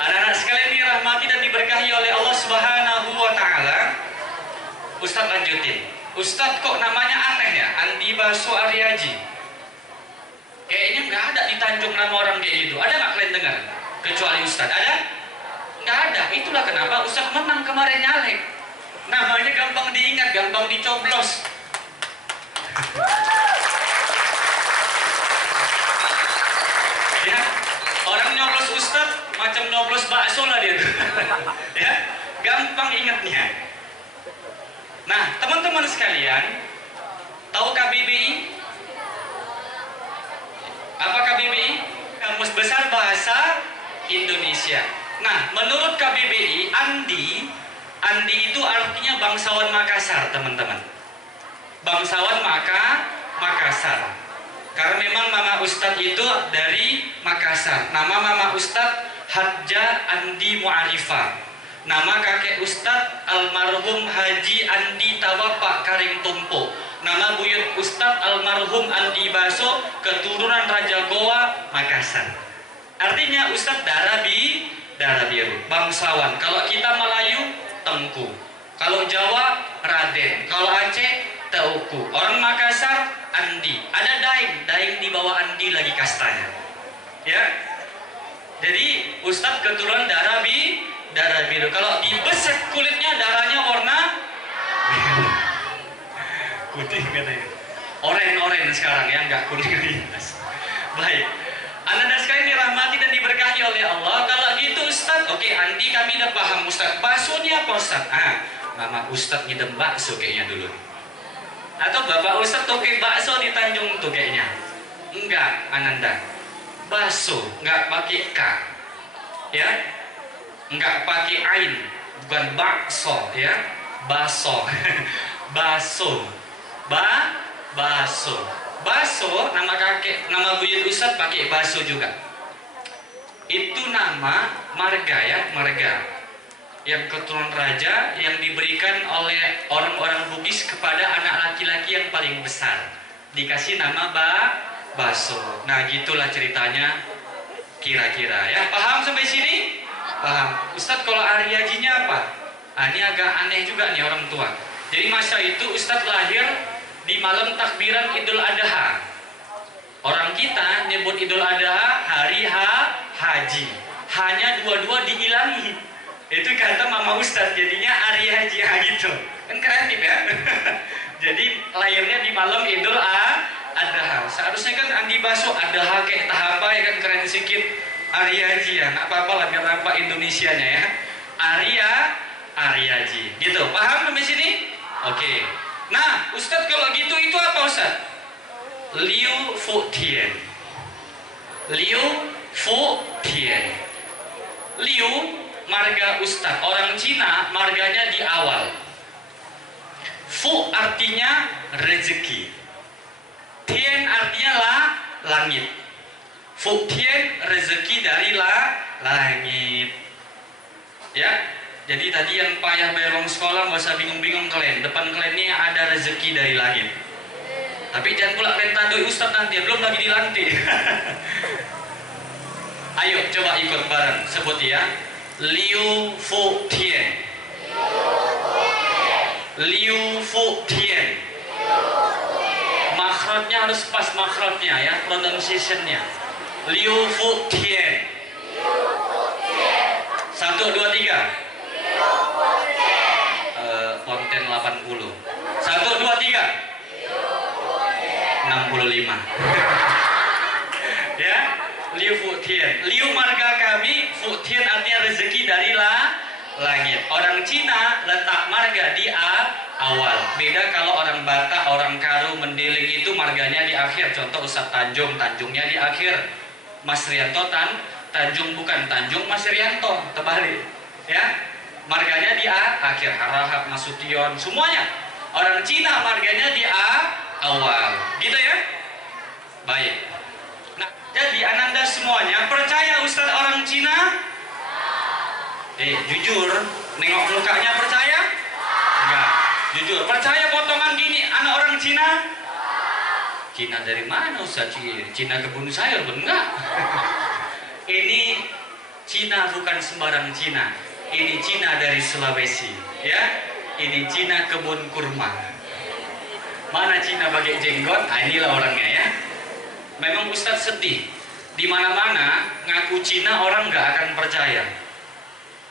Anak-anak sekalian dirahmati dan diberkahi oleh Allah Subhanahu wa Ta'ala. Ustadz lanjutin. Ustadz kok namanya aneh ya? Andi Baso Aryaji. Kayaknya nggak ada di Tanjung nama orang kayak gitu. Ada nggak kalian dengar? Kecuali Ustadz. Ada? Nggak ada. Itulah kenapa Ustadz menang kemarin nyalek. Namanya gampang diingat, gampang dicoblos. Ya, orang nyoblos Ustadz macam nyoblos bakso lah dia. Ya, gampang ingatnya. Nah, teman-teman sekalian, tahu KBBI? Apa KBBI? Kamus Besar Bahasa Indonesia. Nah, menurut KBBI, Andi itu artinya bangsawan Makassar, teman-teman. Bangsawan Makassar. Karena memang Mama Ustadz itu dari Makassar. Nama Mama Ustadz Hadja Andi Mu'arifah. Nama kakek Ustadz almarhum Haji Andi Tawapak Karing Tumpo. Nama buyut Ustadz almarhum Andi Baso, keturunan Raja Goa, Makassar. Artinya Ustadz darah biru, bangsawan. Kalau kita Melayu, Tengku. Kalau Jawa, Raden. Kalau Aceh, Teuku. Orang Makassar, Andi. Ada Daeng di bawah Andi lagi kastanya. Ya. Jadi Ustadz keturunan darah biru. Kalau dibeset kulitnya darahnya warna kuning katanya. Oren sekarang ya, nggak kuning lagi. Baik. Anda sekalian dirahmati dan diberkahi oleh Allah. Kalau gitu Ustadz, oke, Andi kami udah paham Ustadz. Baksonya apa Ustadz? Mama Ustadz ngidem bakso kayaknya dulu. Atau Bapak Ustadz toke bakso di Tanjung tuh kayaknya. Enggak, Ananda. Bakso, nggak pakai K. Ya. Nggak pakai ain. Bukan bakso ya. Baso. Baso. Baso. Baso, nama buyut Ustadz pakai baso juga. Itu nama marga ya, marga yang keturunan raja yang diberikan oleh orang-orang Bugis kepada anak laki-laki yang paling besar. Dikasih nama Baso. Nah, gitulah ceritanya kira-kira ya. Paham sampai sini? Paham. Ustadz kalau Aryajinya apa? Ini agak aneh juga nih orang tua. Jadi masa itu Ustadz lahir di malam takbiran Idul Adha. Orang kita nyebut Idul Adha hari haji. Hanya dua-dua dihilangi. Itu kata Mama Ustadz, jadinya Aryaji gitu. Kan kreatif ya. Jadi lahirnya di malam Idul Adha. Seharusnya kan Andi Baso Adha kayak tahapa ya kan, keren sedikit. Aryaji ya, nggak apa-apa lah biar nampak Indonesianya ya. Aryaji. Gitu. Paham sampai sini? Oke. Nah, Ustadz kalau gitu itu apa Ustadz? Liu Fu Tian. Liu marga Ustadz. Orang Cina marganya di awal. Fu artinya rezeki. Tian artinya langit. Fu Tian rezeki dari langit. Ya. Jadi tadi yang payah bayar uang sekolah nggak usah bingung-bingung kalian. Depan kalian ini ada rezeki dari langit. Tapi jangan pula kalian tandui Ustadz nanti, belum lagi dilantik. Ayo coba ikut bareng, sebut ya. Liu Fu Tian. Liu Fu Tian. Makhrajnya harus pas makhrajnya ya, pronunciation-nya. Liu Fu Tian. 1, 2, 3. Konten 80. 1, 2, 3. 65. Ya. Liu Fu Tian. Liu marga kami, Fu Tian artinya rezeki dari langit. Orang Cina letak marga di awal. Beda kalau orang Batak, orang Karo, Mendeling itu marganya di akhir. Contoh Ustadz Tanjung, Tanjungnya di akhir. Mas Rianto Tanjung bukan Tanjung Mas Rianto, terbalik. Ya, marganya di akhir. Harahap, Nasution, semuanya. Orang Cina marganya di awal. Gitu ya? Baik. Nah, jadi ananda semuanya percaya Ustadz orang Cina? Jujur, nengok mukanya percaya? Enggak. Jujur, percaya potongan gini anak orang Cina? Cina dari mana Ustadz? Cina kebun sayur? Enggak. Ini Cina bukan sembarang Cina. Ini Cina dari Sulawesi, ya. Ini Cina kebun kurma. Mana Cina pakai jenggot? Inilah orangnya ya. Memang Ustadz sedih. Di mana-mana ngaku Cina orang nggak akan percaya.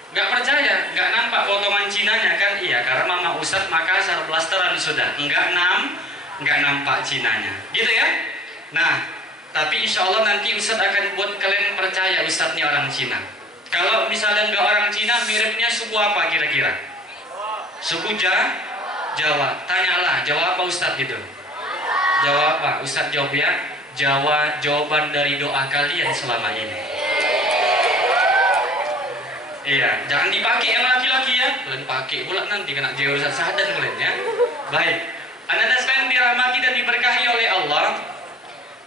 Nggak percaya, nggak nampak potongan Cinanya kan? Iya, karena Mama Ustadz Makassar blasteran sudah. Nggak nampak Cinanya. Gitu ya? Nah, tapi insya Allah nanti Ustadz akan buat kalian percaya Ustadznya orang Cina. Kalau misalnya nggak orang Cina, miripnya suku apa kira-kira? Suku Jawa. Tanyalah, Jawa apa Ustadz gitu? Jawa apa? Ustadz jawab ya. Jawa jawaban dari doa kalian selama ini. Iya, jangan dipakai yang laki-laki ya. Kalian pakai pula nanti kena jauh sadan kalian ya. Baik. Anda sekalian dirahmati dan diberkahi oleh Allah.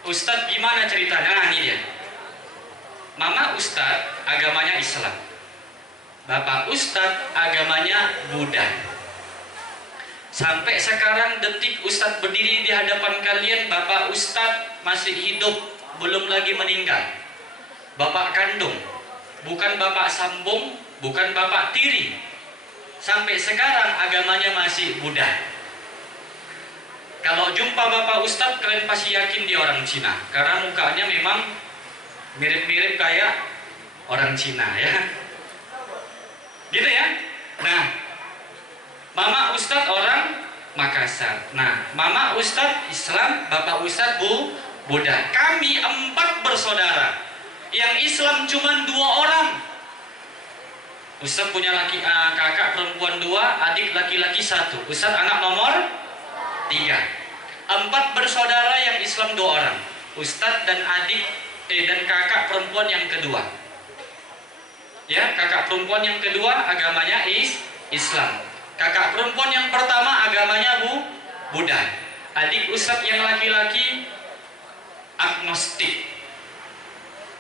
Ustadz gimana ceritanya? Nah, ini dia. Mama Ustadz agamanya Islam. Bapak Ustadz agamanya Buddha. Sampai sekarang detik Ustadz berdiri di hadapan kalian, Bapak Ustadz masih hidup, belum lagi meninggal. Bapak kandung, bukan bapak sambung, bukan bapak tiri. Sampai sekarang agamanya masih Buddha. Kalau jumpa Bapak Ustadz, kalian pasti yakin dia orang Cina, karena mukanya memang mirip-mirip kayak orang Cina ya. Gitu ya. Nah, Mama Ustadz orang Makassar. Nah, Mama Ustadz Islam, Bapak Ustadz Buddha. Kami 4 bersaudara. Yang Islam cuma 2 orang. Ustadz punya kakak perempuan 2, adik laki-laki 1. Ustadz anak nomor 3. 4 bersaudara yang Islam 2 orang. Ustadz dan adik dan kakak perempuan yang kedua. Ya, kakak perempuan yang kedua agamanya Islam. Kakak perempuan yang pertama agamanya Buddha. Adik Ustadz yang laki-laki agnostik.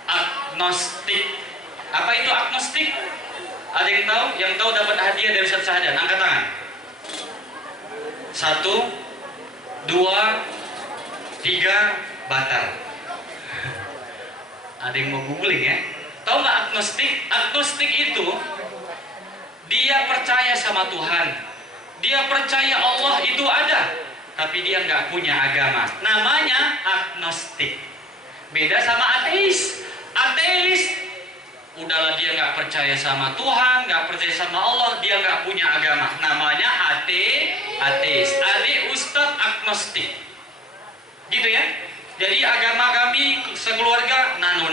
Agnostik. Apa itu agnostik? Ada yang tahu? Yang tahu dapat hadiah dari Ustadz Sahdan. Angkat tangan. 1, 2, 3, batal. Ada yang mau googling ya? Tahu nggak agnostik? Agnostik itu dia percaya sama Tuhan, dia percaya Allah itu ada, tapi dia nggak punya agama. Namanya agnostik. Beda sama ateis. Ateis, udahlah dia nggak percaya sama Tuhan, nggak percaya sama Allah, dia nggak punya agama. Namanya ateis. Adik Ustadz agnostik. Gitu ya. Jadi agama kami sekeluarga nano.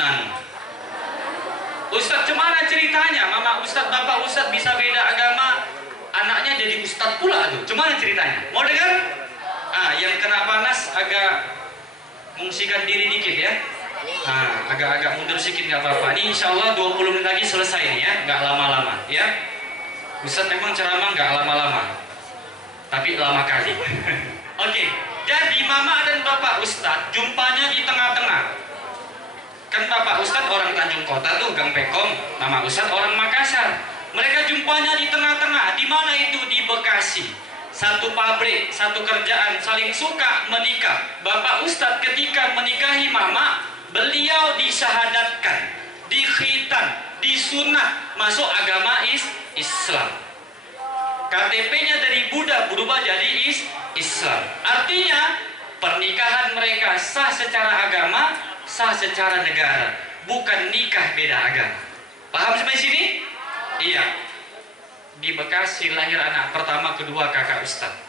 Ustadz cemana ceritanya? Mama Ustadz, Bapak Ustadz bisa beda agama, anaknya jadi Ustadz pula tuh. Cemana ceritanya? Mau dengar? Yang kena panas agak mengungsikan diri dikit ya. Agak mundur sedikit nggak apa-apa. Ini insya Allah 20 menit lagi selesai nih ya, nggak lama-lama ya. Ustadz memang ceramah nggak lama-lama, tapi lama kali. Oke, jadi Mama dan Bapak Ustadz jumpanya di tengah-tengah. Kan Bapak Ustadz orang Tanjung Kota tuh, Gang Pekom. Mama Ustadz orang Makassar. Mereka jumpanya di tengah-tengah. Di mana itu? Di Bekasi. Satu pabrik, satu kerjaan, saling suka menikah. Bapak Ustadz ketika menikahi Mama, beliau disyahadatkan, dikhitan, disunat, masuk agama Islam. KTP-nya dari Buddha berubah jadi Islam. Artinya pernikahan mereka sah secara agama, sah secara negara, bukan nikah beda agama. Paham sampai sini? Iya. Di Bekasi lahir anak pertama, kedua kakak Ustadz.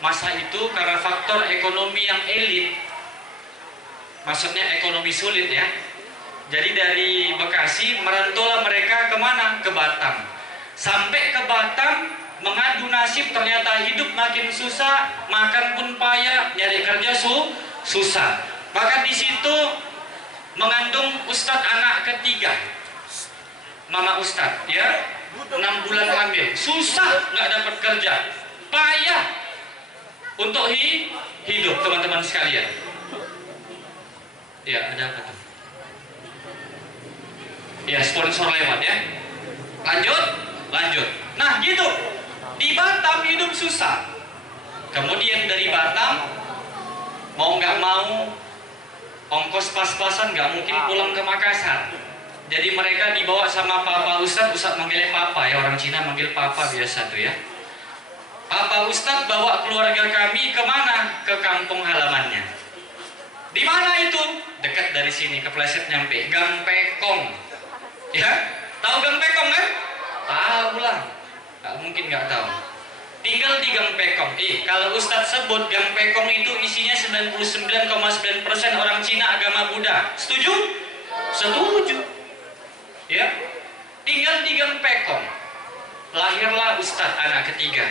Masa itu karena faktor ekonomi yang elit, maksudnya ekonomi sulit ya. Jadi dari Bekasi merantaulah mereka kemana? Ke Batam. Sampai ke Batam mengadu nasib, ternyata hidup makin susah, makan pun payah, nyari kerja susah. Maka di situ mengandung Ustadz anak ketiga, Mama Ustadz, ya, 6 bulan hamil, susah, nggak dapat kerja, payah untuk hidup, teman-teman sekalian. Ya, ada apa tuh? Ya, sponsor lewat ya. Lanjut. Nah, gitu. Di Batam hidup susah. Kemudian dari Batam mau nggak mau ongkos pas-pasan, nggak mungkin pulang ke Makassar. Jadi mereka dibawa sama Papa Ustadz manggilnya Papa ya, orang Cina manggil Papa biasa tuh ya. Papa Ustadz bawa keluarga kami kemana? Ke kampung halamannya. Di mana itu? Dekat dari sini, kepleset nyampe. Gang Pekong. Ya, tahu Gang Pekong kan? Tahu lah. Nggak mungkin nggak tahu. Tinggal di Gang Pekong. Kalau Ustadz sebut Gang Pekong itu isinya 99,9% orang Cina agama Buddha. Setuju? Setuju. Ya. Tinggal di Gang Pekong. Lahirlah Ustadz anak ketiga.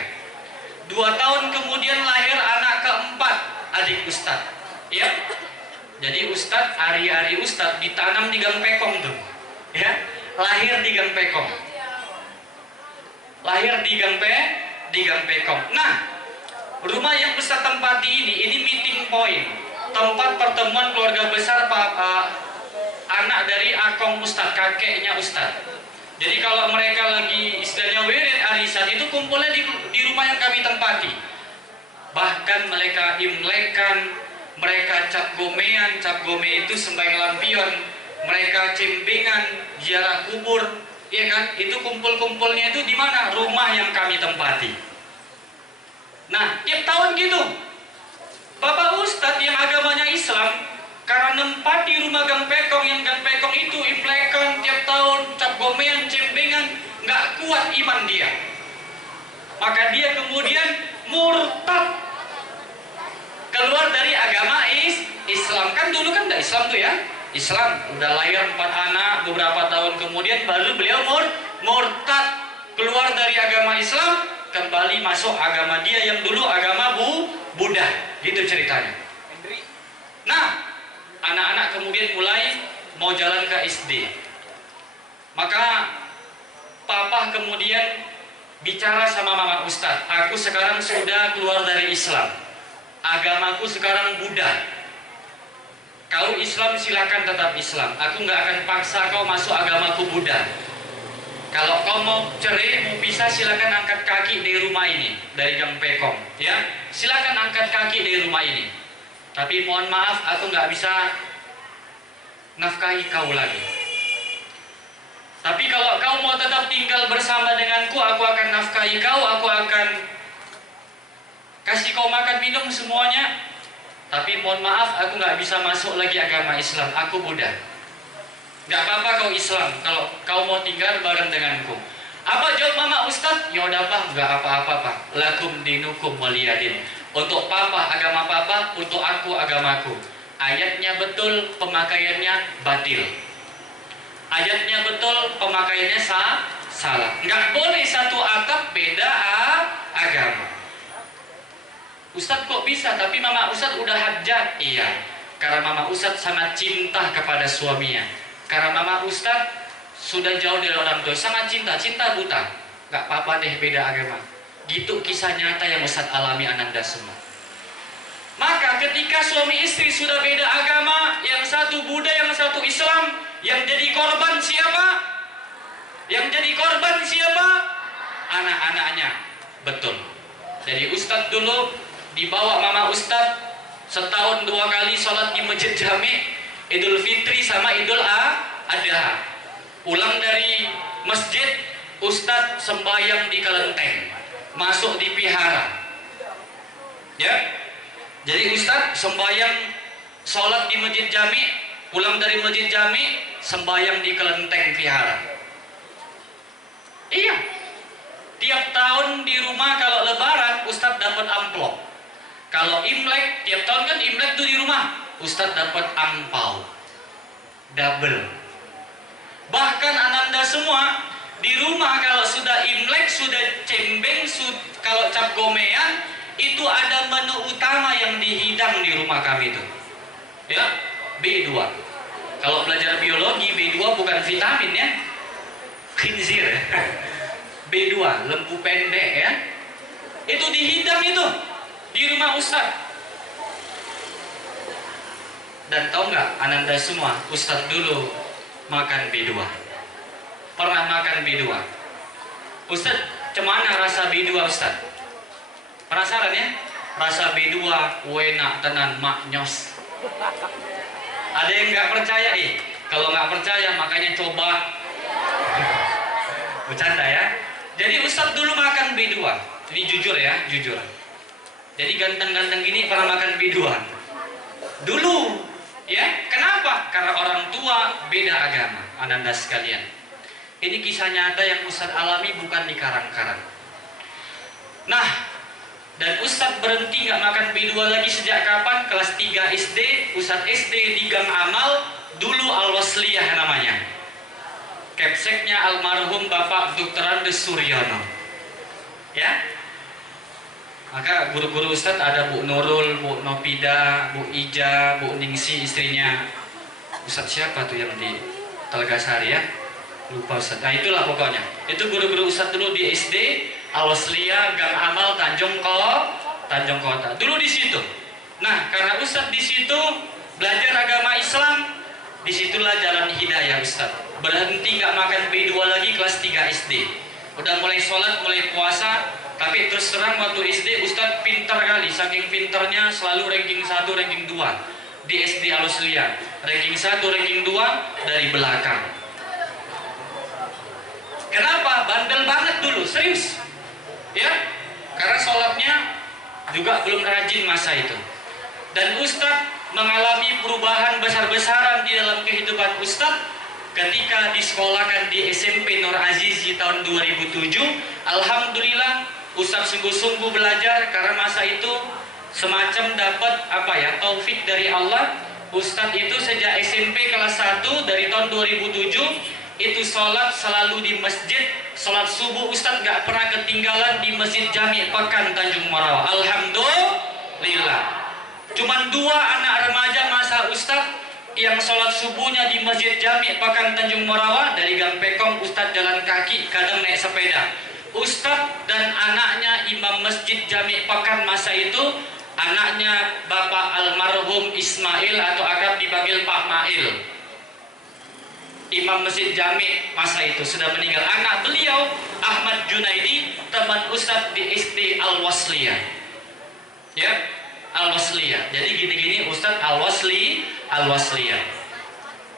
2 tahun kemudian lahir anak keempat, adik Ustadz. Ya. Jadi Ustadz, ari-ari Ustadz ditanam di Gang Pekong tuh. Ya. Lahir di Gang Pekong. Di Gang Pekong. Nah, rumah yang Ustadz tempati ini meeting point, tempat pertemuan keluarga besar anak dari akong Ustadz, kakeknya Ustadz. Jadi kalau mereka lagi istilahnya wirid arisan itu kumpulnya di rumah yang kami tempati. Bahkan mereka imlekan, mereka cap gome itu sembahyang lampion, mereka cembengan, ziarah kubur, ya kan? Itu kumpul-kumpulnya itu di mana? Rumah yang kami tempati. Nah, tiap tahun gitu. Bapak Ustadz yang agamanya Islam, karena nempati rumah Gang Pekong, yang Gang Pekong itu implekan tiap tahun, cap gomean, cembengan, nggak kuat iman dia. Maka dia kemudian murtad, keluar dari agama Islam. Kan dulu kan nggak Islam tuh ya. Islam udah lahir 4 anak, beberapa tahun kemudian baru beliau murtad, keluar dari agama Islam, kembali masuk agama dia yang dulu agama Buddha. Gitu ceritanya. Nah, anak-anak kemudian mulai mau jalan ke SD. Maka papa kemudian bicara sama Mama Ustadz, aku sekarang sudah keluar dari Islam, agamaku sekarang Buddha. Kau Islam silakan tetap Islam, aku nggak akan paksa kau masuk agamaku Buddha. Kalau kau mau cerai, mau pisah, silakan angkat kaki dari rumah ini, dari Gang Pekong, ya. Silakan angkat kaki dari rumah ini. Tapi mohon maaf, aku nggak bisa nafkahi kau lagi. Tapi kalau kau mau tetap tinggal bersama denganku, aku akan nafkahi kau, aku akan kasih kau makan minum semuanya. Tapi mohon maaf, aku nggak bisa masuk lagi agama Islam, aku Buddha. Nggak apa-apa kau Islam, kalau kau mau tinggal bareng denganku. Apa jawab Mama Ustadz? Ya udah Pak, nggak apa-apa Pak. Lakum dinukum waliyadin. Untuk Papa agama Papa, untuk aku agamaku. Ayatnya betul, pemakaiannya batil. Ayatnya betul, pemakaiannya salah. Nggak boleh satu atap beda agama. Ustadz kok bisa? Tapi Mama Ustadz udah hajat. Iya, karena Mama Ustadz sangat cinta kepada suaminya. Karena Mama Ustadz sudah jauh dari orang tua, sangat cinta buta. Nggak apa-apa deh beda agama. Gitu kisah nyata yang Ustadz alami Ananda semua. Maka ketika suami istri sudah beda agama, yang satu Buddha, yang satu Islam, yang jadi korban siapa? Yang jadi korban siapa? Anak-anaknya. Betul. Jadi Ustadz dulu dibawa Mama Ustadz setahun 2 kali sholat di masjid jami, Idul Fitri sama Idul Adha. Pulang dari masjid, Ustadz sembahyang di kelenteng, masuk di vihara. Ya, jadi Ustadz sembahyang sholat di masjid jami, pulang dari masjid jami, sembahyang di kelenteng vihara. Iya, tiap tahun di rumah kalau lebaran Ustadz dapat amplop. Kalau Imlek, tiap tahun kan Imlek tuh di rumah, Ustadz dapat angpau double. Bahkan ananda semua, di rumah kalau sudah Imlek, sudah cembeng, kalau cap gomean, itu ada menu utama yang dihidang di rumah kami itu. Ya, B2. Kalau belajar biologi, B2 bukan vitamin ya. Khinzir ya. B2, lembu pendek ya. Itu dihidang itu di rumah Ustadz. Dan tahu nggak ananda semua, Ustadz dulu makan B2. Pernah makan B2. Ustadz, cemana rasa B2 Ustadz? Penasaran ya? Rasa B2 enak tenan maknyos. Ada yang nggak percaya Kalau nggak percaya makanya coba. Bercanda ya. Jadi Ustadz dulu makan B2. Ini jujur ya, jujur. Jadi ganteng-ganteng gini pernah makan B2 dulu. Ya, kenapa? Karena orang tua beda agama, ananda sekalian. Ini kisah nyata yang Ustadz alami, bukan dikarang-karang. Nah, dan Ustadz berhenti nggak makan B2 lagi sejak kapan? Kelas 3 SD, Ustadz SD di Gang Amal, dulu Al-Wasliyah namanya. Kepseknya almarhum Bapak Dr. Andes Suryono. Ya, maka guru-guru Ustadz ada Bu Nurul, Bu Nopida, Bu Ija, Bu Ningsi istrinya Ustadz siapa tuh yang di Telgasari ya? Lupa Ustadz. Nah itulah pokoknya. Itu guru-guru Ustadz dulu di SD Al-Wasliyah Gang Amal Tanjung Kota. Dulu di situ. Nah karena Ustadz di situ belajar agama Islam, disitulah jalan hidayah Ustadz. Berhenti nggak makan B2 lagi kelas 3 SD. Udah mulai sholat, mulai puasa. Tapi terus terang waktu SD Ustadz pintar kali, saking pintarnya selalu ranking 1, ranking 2 di SD Al-Wasliyah. Ranking 1, ranking 2 dari belakang. Kenapa? Bandel banget dulu, serius. Ya, karena sholatnya juga belum rajin masa itu. Dan Ustadz mengalami perubahan besar-besaran di dalam kehidupan Ustadz ketika disekolahkan di SMP Nur Azizi tahun 2007. Alhamdulillah Ustadz sungguh-sungguh belajar karena masa itu semacam dapat taufik dari Allah. Ustadz itu sejak SMP kelas 1 dari tahun 2007 itu sholat selalu di masjid. Sholat subuh Ustadz gak pernah ketinggalan di Masjid Jami' Pekan Tanjung Morawa. Alhamdulillah. Cuman 2 anak remaja masa Ustadz yang sholat subuhnya di Masjid Jami' Pekan Tanjung Morawa. Dari Gang Pekong Ustadz jalan kaki, kadang naik sepeda. Ustadz dan anaknya imam Masjid Jami' Pekan masa itu, anaknya Bapak almarhum Ismail atau akrab dipanggil Pak Mail. Imam Masjid Jami' masa itu sudah meninggal. Anak beliau Ahmad Junaidi, teman Ustadz di SD Al-Wasliyah. Ya, Al-Wasliyah. Jadi gini-gini Ustadz Al-Wasliyah.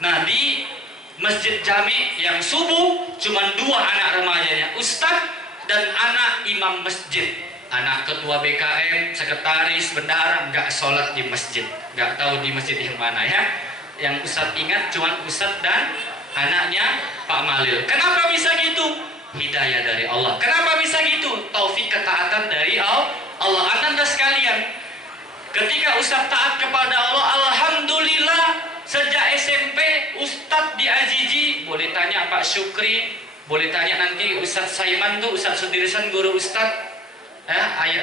Nah di Masjid Jami' yang subuh cuma 2 anak remajanya, Ustadz dan anak imam masjid. Anak ketua BKM, sekretaris, bendahara nggak sholat di masjid, nggak tahu di masjid yang mana ya. Yang Ustadz ingat cuma Ustadz dan anaknya Pak Malil. Kenapa bisa gitu? Hidayah dari Allah. Kenapa bisa gitu? Taufik ketaatan dari Allah. Ananda sekalian, ketika Ustadz taat kepada Allah, alhamdulillah sejak SMP Ustadz di Azizi, boleh tanya Pak Syukri, boleh tanya nanti Ustadz Saiman tuh, Ustadz Sudirsan guru Ustadz,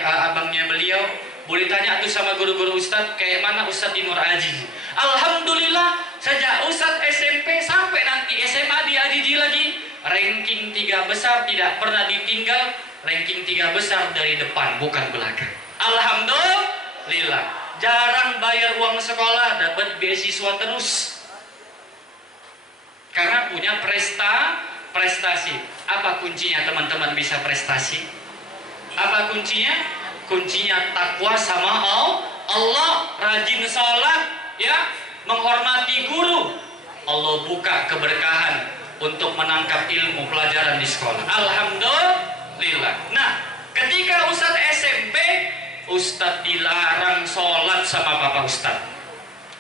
abangnya beliau, boleh tanya tuh sama guru-guru Ustadz kayak mana Ustadz di Nur Azizi. Alhamdulillah sejak Ustadz SMP sampai nanti SMA di Azizi lagi, ranking 3 besar, tidak pernah ditinggal, ranking 3 besar dari depan bukan belakang. Alhamdulillah, jarang bayar uang sekolah, dapat beasiswa terus. Karena punya prestasi. Apa kuncinya teman-teman bisa prestasi? Apa kuncinya? Kuncinya takwa sama Allah, rajin sholat, ya, menghormati guru. Allah buka keberkahan untuk menangkap ilmu pelajaran di sekolah. Alhamdulillah. Nah, ketika Ustadz SMP, Ustadz dilarang sholat sama Bapak Ustadz.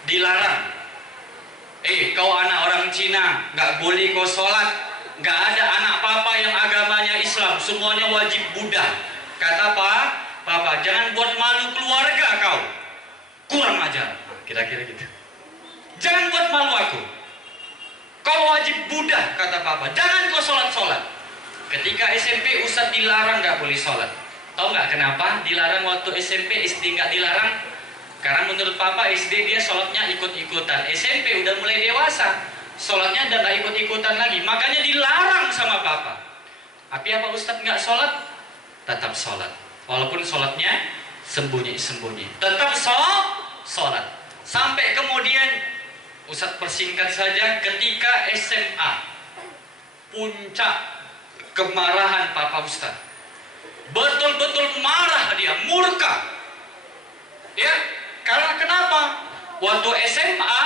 Dilarang. Kau anak orang Cina, nggak boleh kau sholat. Nggak ada anak papa yang agamanya Islam, semuanya wajib Buddha. Kata Papa, jangan buat malu keluarga kau. Kurang ajar. Kira-kira gitu. Jangan buat malu aku. Kau wajib Buddha, kata papa. Jangan kau sholat-sholat. Ketika SMP Ustadz dilarang nggak boleh sholat. Tahu nggak kenapa? Dilarang waktu SMP, SD nggak dilarang. Karena menurut papa SD dia sholatnya ikut-ikutan. SMP udah mulai dewasa, sholatnya udah nggak ikut-ikutan lagi. Makanya dilarang sama papa. Tapi apa Ustadz nggak sholat? Tetap sholat. Walaupun sholatnya sembunyi-sembunyi. Tetap sholat. Sampai kemudian Ustadz persingkat saja, ketika SMA, puncak kemarahan Papa Ustadz. Betul-betul marah dia, murka. Ya, karena kenapa? Waktu SMA,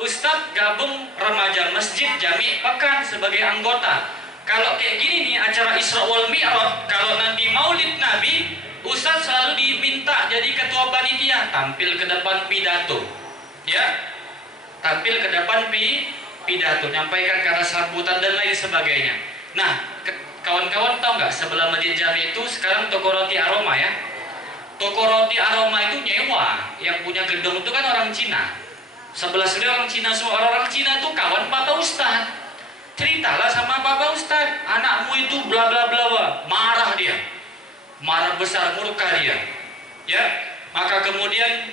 Ustadz gabung remaja masjid Jami' Pekan sebagai anggota. Kalau kayak gini nih acara Isra wal Mi'raj, kalau nanti Maulid Nabi, Ustadz selalu diminta jadi ketua panitia, tampil ke depan pidato. Ya, tampil ke depan pidato, nyampaikan kata sambutan dan lain sebagainya. Nah, kawan-kawan tahu nggak sebelah Masjid Jami itu sekarang toko roti Aroma ya? Toko roti Aroma itu nyewa, yang punya gedung itu kan orang Cina. Sebelah orang Cina, semua orang Cina itu kawan Papa Ustadz. Ceritalah sama Papa Ustadz, anakmu itu bla bla bla, marah dia, marah besar, murka dia. Ya, maka kemudian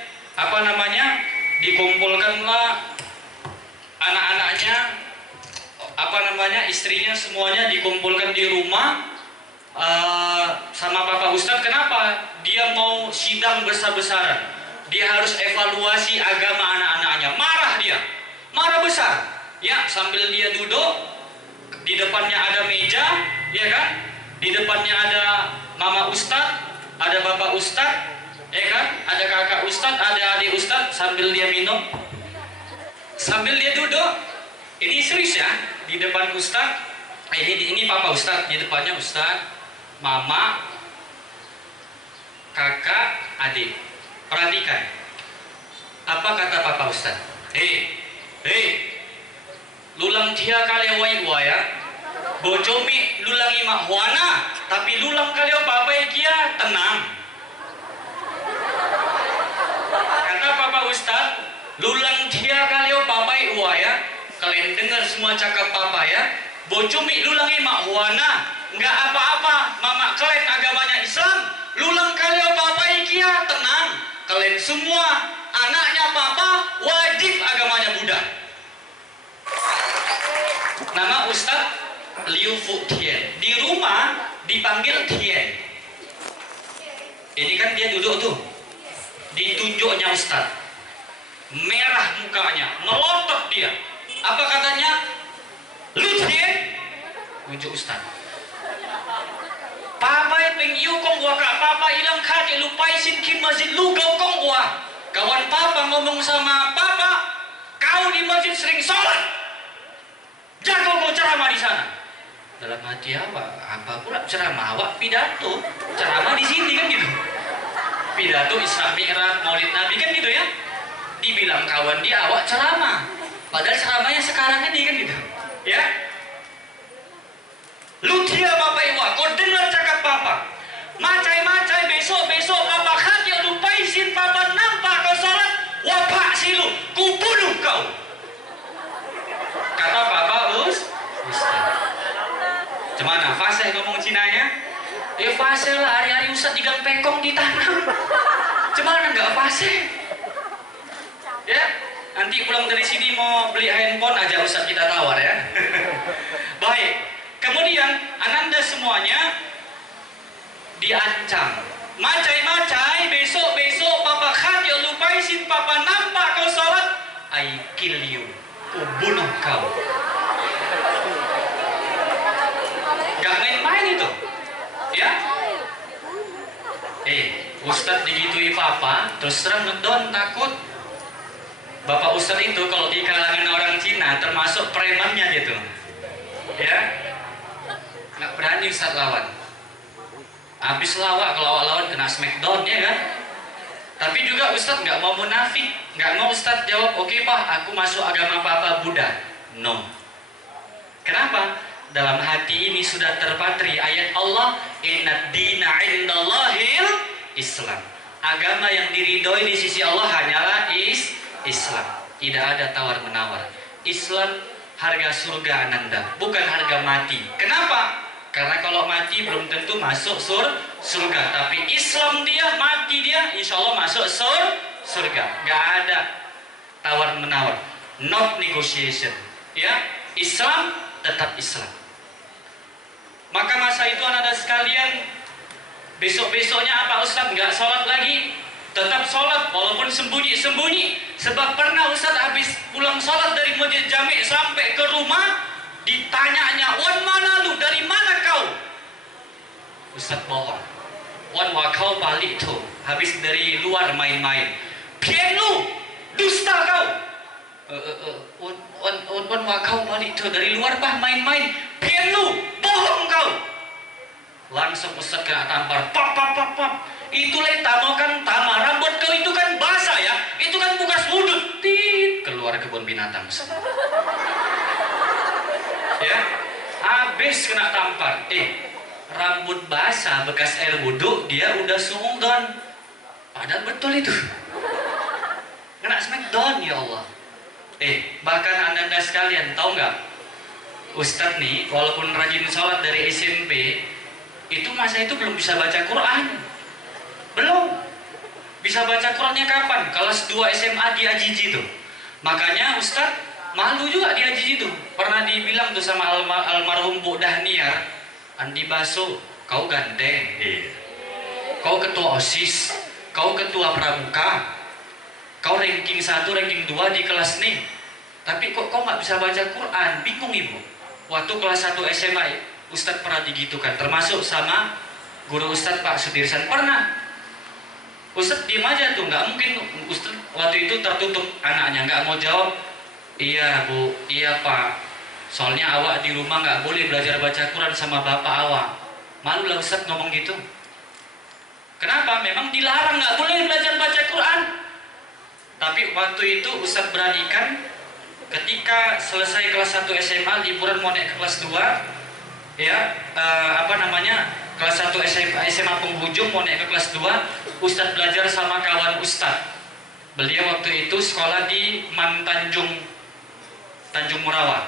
dikumpulkanlah anak-anaknya, istrinya, semuanya dikumpulkan di rumah sama Papa Ustadz. Kenapa? Dia mau sidang besar-besaran, dia harus evaluasi agama anak-anaknya. Marah dia, marah besar. Ya, sambil dia duduk, di depannya ada meja, ya kan? Di depannya ada Mama Ustadz, ada Bapak Ustadz, ya kan? Ada kakak Ustadz, ada adik Ustadz, sambil dia minum, sambil dia duduk. Ini serius ya, di depan Ustadz. Ini Papa Ustadz, di depannya Ustadz, Mama, kakak, adik. Perhatikan, apa kata Papa Ustadz? Hei, lulang dia kali wai ya, bojomi lulangi mak huana, tapi lulang kali papa kia tenang. Kata Papa Ustadz, lulang dia kali papa ya, kalian dengar semua cakap papa ya, bojomi lulangi mak huana, nggak apa-apa, mama kalian agamanya Islam, lulang kali papa kia tenang, kalian semua anaknya papa wajib agamanya Buddha. Nama Ustadz Liu Fu Tien, di rumah dipanggil Tien. Ini kan dia duduk tuh, ditunjuknya Ustadz, merah mukanya, melotot dia. Apa katanya? Lu Tien, tunjuk Ustadz. Papa pengiu kong gua kak, papa ilang kaki lupai sin kim masjid lu gau kong gua. Kawan papa ngomong sama papa, kau di masjid sering sholat, jago kau ceramah di sana. Dalam hati apa pula ceramah, awak pidato, ceramah di sini kan gitu. Pidato Isra Mi'raj, Maulid Nabi kan gitu ya. Dibilang kawan dia awak ceramah, padahal ceramahnya sekarang ini kan gitu. Ya. Lu dia Bapak Ibu, kau dengar cakap Papa. Macai-macai besok Papa hati lupai sin Papa nampak kau sholat, wapak silu, ku bunuh kau. Kata Papa Ustaz. Cemana? Fasih ngomong Cinanya? Fasih lah, hari-hari Ustaz digang pekong di tanah. Cemana nggak fasih? Ya, nanti pulang dari sini mau beli handphone aja Ustaz kita tawar ya. Baik, kemudian ananda semuanya diancam. Macai-macai, besok Papa khati lupai sin Papa nampak kau sholat, I kill you, ku bunuh kau. Gak main-main itu, ya? Ustadz digitui Papa, terus terang ngedon takut. Bapak Ustadz itu kalau di kalangan orang Cina termasuk premannya gitu, ya? Nggak berani Ustadz lawan. Habis lawak, kalau awak lawan kena smackdown, ya kan? Tapi juga Ustadz nggak mau munafik, nggak mau Ustadz jawab, oke Pak, aku masuk agama Papa Buddha. No. Kenapa? Dalam hati ini sudah terpatri ayat Allah, Inna dina indallahil Islam. Agama yang diridhoi di sisi Allah hanyalah Islam. Tidak ada tawar menawar. Islam harga surga Ananda, bukan harga mati. Kenapa? Karena kalau mati belum tentu masuk surga. Tapi Islam dia, mati dia, insya Allah masuk surga. Gak ada tawar menawar, not negotiation. Ya, Islam tetap Islam. Maka masa itu Ananda sekalian, besok-besoknya apa Ustadz? Nggak sholat lagi? Tetap sholat walaupun sembunyi-sembunyi. Sebab pernah Ustadz habis pulang sholat dari masjid Jami' sampai ke rumah, ditanyanya, "Wan, mana lu? Dari mana kau?" Ustadz bohong. "Wan, wa kau balik tuh. Habis dari luar main-main." "Pian lu, dusta kau." Wan, wa kau balik tuh dari luar bah main-main." "Pian lu, bohong kau." Langsung Ustadz kena tampar. "Pap, pap, pap, pap. Itu letamo kan tama, rambut kau itu kan basah ya, itu kan bekas wudhu." Tit, keluar kebun binatang. Ya, habis kena tampar. Rambut basah bekas air wudhu, dia udah suudon. Padahal betul itu. Kena smackdown ya Allah. Bahkan Anda sekalian tahu nggak? Ustadz nih, walaupun rajin sholat dari SMP, itu masa itu belum bisa baca Quran. Belum. Bisa baca Qurannya kapan? Kelas 2 SMA di Ajiji tuh. Makanya Ustadz malu juga di Ajiji tuh. Pernah dibilang tuh sama almarhum Bu Dahniar, "Andi Baso, kau ganteng. Kau ketua OSIS, kau ketua pramuka, kau ranking 1, ranking 2 di kelas nih. Tapi kok kau nggak bisa baca Quran?" Bingung ibu. Waktu kelas 1 SMA, Ustadz pernah digitukan. Termasuk sama guru Ustadz Pak Sudirsan pernah. Ustadz diem aja tuh, nggak mungkin. Ustadz waktu itu tertutup anaknya, nggak mau jawab. "Iya Bu, iya Pak. Soalnya awak di rumah nggak boleh belajar baca Quran sama bapak awak." Malu lah Ustadz ngomong gitu. Kenapa? Memang dilarang nggak boleh belajar baca Quran. Tapi waktu itu Ustadz beranikan, ketika selesai kelas 1 SMA, liburan mau naik ke kelas 2, ya, kelas 1 SMA penghujung mau naik ke kelas 2, Ustadz belajar sama kawan Ustadz. Beliau waktu itu sekolah di Tanjung Murawa,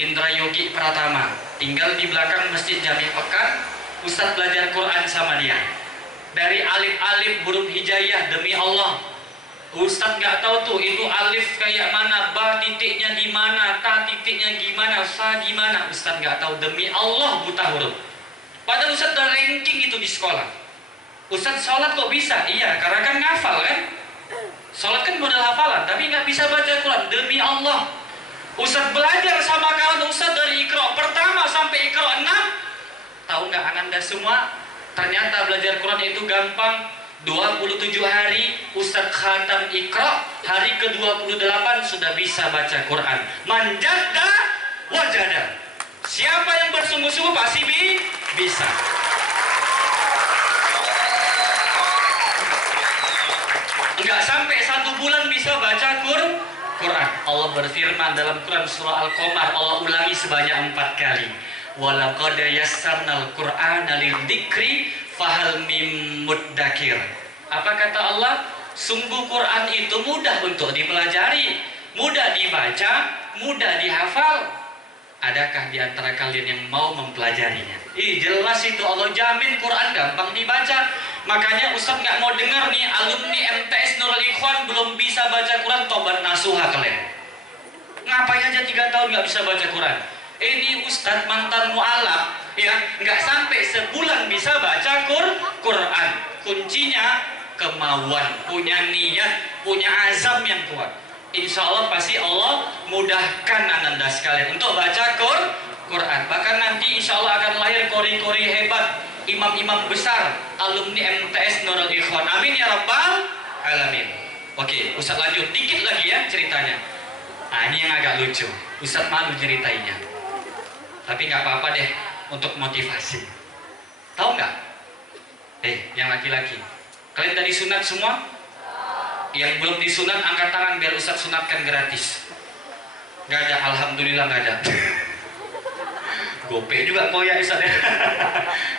Indra Yogi Pratama, tinggal di belakang Masjid Jami Pekan. Ustadz belajar Quran sama dia. Dari alif-alif huruf hijaiyah, demi Allah Ustadz nggak tahu tuh itu alif kayak mana, ba titiknya di mana, ta titiknya gimana, sa gimana. Ustadz nggak tahu, demi Allah buta huruf. Padahal Ustadz udah ranking itu di sekolah. Ustadz sholat kok bisa? Iya, karena kan ngafal kan. Sholat kan modal hafalan, tapi nggak bisa baca Quran. Demi Allah, Ustadz belajar sama kawan Ustadz dari Iqra pertama sampai Iqra 6. Tahu nggak Ananda semua? Ternyata belajar Quran itu gampang. 27 hari Ustadz khatam Iqra, hari ke-28 sudah bisa baca Quran. Manjada wajada. Siapa yang bersungguh-sungguh pasti bisa. Enggak sampai 1 bulan bisa baca Quran. Allah berfirman dalam Quran surah Al-Qamar, Allah ulangi sebanyak 4 kali. Walaqad yassarnal Qur'ana lidzikri fahal mim muddakir. Apa kata Allah? Sungguh Quran itu mudah untuk dipelajari, mudah dibaca, mudah dihafal. Adakah di antara kalian yang mau mempelajarinya? Jelas itu Allah jamin Quran gampang dibaca. Makanya Ustadz nggak mau dengar nih alumni MTS Nurul Ikhwan belum bisa baca Quran, tobat nasuha kalian. Ngapain aja 3 tahun nggak bisa baca Quran? Ini Ustadz mantan mu'alaf, ya, nggak sampai sebulan bisa baca Quran. Kuncinya kemauan, punya niat, punya azam yang kuat. Insya Allah pasti Allah mudahkan Ananda sekalian untuk baca Quran. Bahkan nanti insya Allah akan lahir kori-kori hebat, imam-imam besar, alumni MTS Nurul Ikhwan. Amin ya rabbal alamin. Oke, Ustadz lanjut dikit lagi ya ceritanya. Nah, ini yang agak lucu. Ustadz malu ceritainnya. Tapi nggak apa-apa deh untuk motivasi. Tahu nggak? Yang laki-laki, kalian tadi sunat semua? Yang belum disunat angkat tangan biar Ustadz sunatkan gratis. Nggak ada, alhamdulillah nggak ada. Gope juga kok ya Ustadz ya.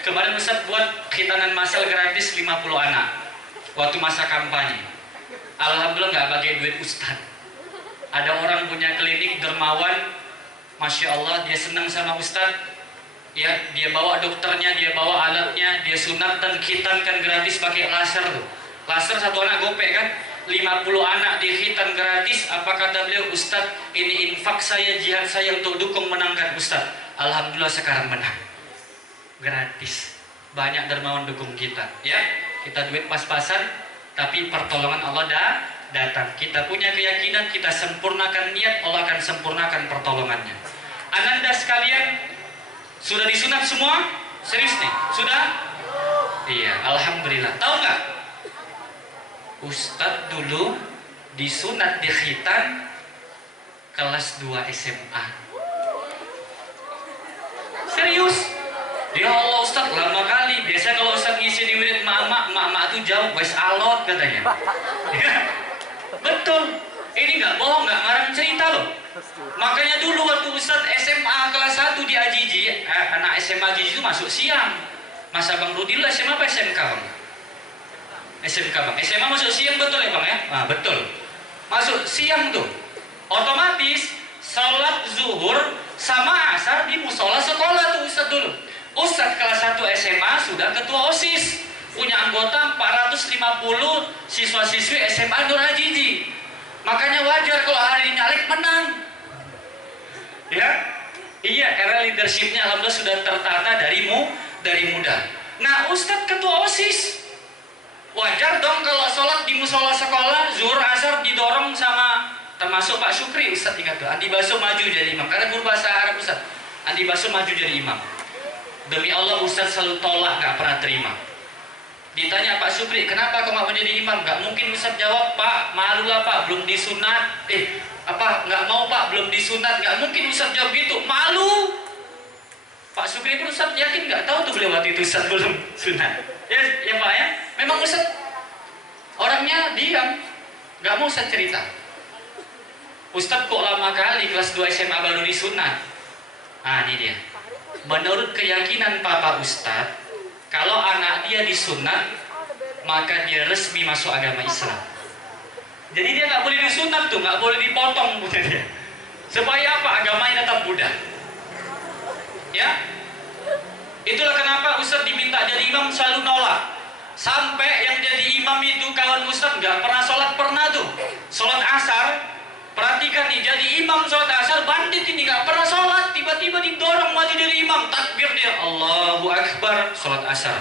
Kemarin Ustadz buat khitanan massal gratis 50 anak waktu masa kampanye. Alhamdulillah nggak pakai duit Ustadz. Ada orang punya klinik dermawan, Masya Allah, dia senang sama Ustadz. Ya, dia bawa dokternya, dia bawa alatnya, dia sunatan, khitankan gratis pakai laser tuh. Laser satu anak gopek kan? 50 anak dia khitan gratis. Apa kata beliau? Ustadz, ini infak saya, jihad saya untuk dukung menangkan Ustadz. Alhamdulillah sekarang menang. Gratis. Banyak dermawan dukung kita. Ya, kita duit pas-pasan, tapi pertolongan Allah datang. Kita punya keyakinan, kita sempurnakan niat, Allah akan sempurnakan pertolongannya. Ananda sekalian, sudah disunat semua? Serius nih? Sudah? Iya, alhamdulillah. Tahu nggak? Ustadz dulu disunat di khitan kelas 2 SMA. Serius? Ya Allah Ustadz, lama kali. Biasa kalau Ustadz ngisi di wirid mak-mak tuh jauh, wes alot katanya. Betul. Ini nggak bohong, nggak ngarang cerita loh. Makanya dulu waktu Ustadz SMA kelas 1 di Ajiji, anak SMA Ajiji itu masuk siang. Masa Bang Rudi SMA apa SMK Bang? SMK Bang. SMA masuk siang betul ya Bang ya? Nah, betul. Masuk siang tuh. Otomatis sholat zuhur sama asar di musola sekolah tuh Ustadz dulu. Ustadz kelas 1 SMA sudah ketua OSIS. Punya anggota 450 siswa-siswi SMA Nur Ajiji. Makanya wajar kalau hari ini nyalek menang. Ya, iya, karena leadershipnya alhamdulillah sudah tertata dari muda. Nah, Ustadz ketua OSIS, wajar dong kalau sholat di musola sekolah, zuhur asar didorong sama, termasuk Pak Syukri. Ustadz ingat tuh, Andi Baso maju jadi imam, karena guru bahasa Arab Ustadz. Andi Baso maju jadi imam. Demi Allah Ustadz selalu tolak, nggak pernah terima. Ditanya Pak Syukri, kenapa kau nggak menjadi imam? Nggak mungkin. Ustadz jawab, Pak, malulah Pak, belum disunat. Nggak mau Pak, belum disunat. Nggak mungkin Ustadz jawab gitu, malu. Pak Syukri pun Ustadz yakin nggak tahu tuh beliau waktu itu Ustadz belum sunat. Ya Pak ya, memang Ustadz orangnya diam, nggak mau Ustadz cerita. Ustadz kok lama kali kelas 2 SMA baru disunat. Nah ini dia. Menurut keyakinan Papa Ustadz, kalau anak dia disunat, maka dia resmi masuk agama Islam. Jadi dia nggak boleh disunat tuh, nggak boleh dipotong punya dia. Supaya apa? Agamanya tetap budak. Ya, itulah kenapa Ustadz diminta jadi imam selalu nolak. Sampai yang jadi imam itu kawan Ustadz nggak pernah sholat, pernah tuh. Sholat asar, perhatikan nih, jadi imam sholat asar, bandit ini nggak pernah sholat, tiba-tiba didorong maju jadi imam, takbir dia, Allahu Akbar, sholat asar.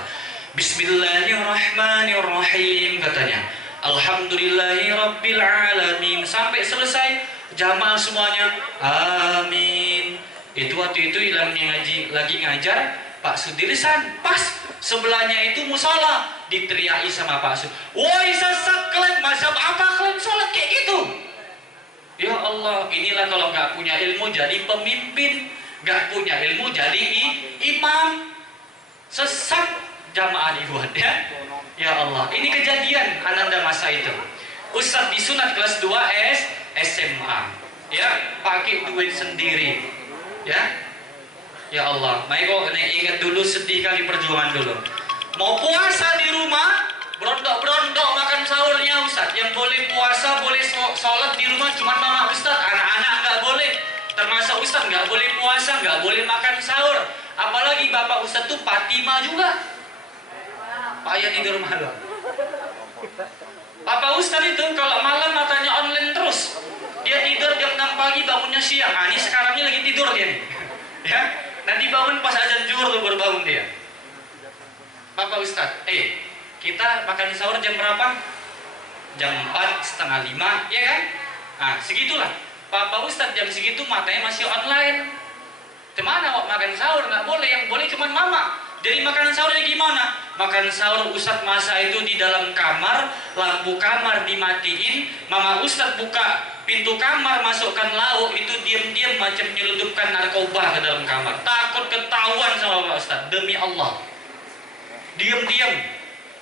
Bismillahirrahmanirrahim katanya. Alhamdulillahi Rabbil Alamin. Sampai selesai, jamaah semuanya, amin. Itu waktu itu ilangnya lagi ngajar Pak Sudirsan, pas sebelahnya itu musola, diteriaki sama Pak Sud, woi sesat kalian, mazhab apa kalian sholat kayak gitu? Ya Allah, inilah kalau nggak punya ilmu jadi pemimpin, nggak punya ilmu jadi imam, sesat jamaah dibuat ya. Ya Allah, ini kejadian Ananda masa itu. Ustadz disunat kelas 2 SMA, ya, pakai duit sendiri. Ya Allah, Maiko ingat dulu, sedih kali perjuangan dulu. Mau puasa di rumah, berondok-berondok makan sahurnya Ustadz. Yang boleh puasa, boleh sholat di rumah cuma mama Ustadz, anak-anak nggak boleh. Termasuk Ustadz nggak boleh puasa, nggak boleh makan sahur. Apalagi Bapak Ustadz tuh Fatimah juga. Payah tidur malam. Bapak Ustadz itu kalau malam matanya online terus. Dia tidur jam 6 pagi, bangunnya siang. Nah, ini sekarang ini lagi tidur dia nih. Ya, nanti bangun pas azan zuhur tuh baru bangun dia. Bapak Ustadz, kita makan sahur jam berapa? Jam 4, setengah 5, ya kan? Nah, segitulah. Bapak Ustadz jam segitu matanya masih online. Kemana kok makan sahur? Nggak boleh, yang boleh cuma mama. Jadi makan sahurnya gimana? Makan sahur Ustadz masa itu di dalam kamar, lampu kamar dimatiin, mama Ustadz buka pintu kamar, masukkan lauk, itu diam-diam macam nyelundupkan narkoba ke dalam kamar. Takut ketahuan sama Bapak Ustadz, demi Allah. Diam-diam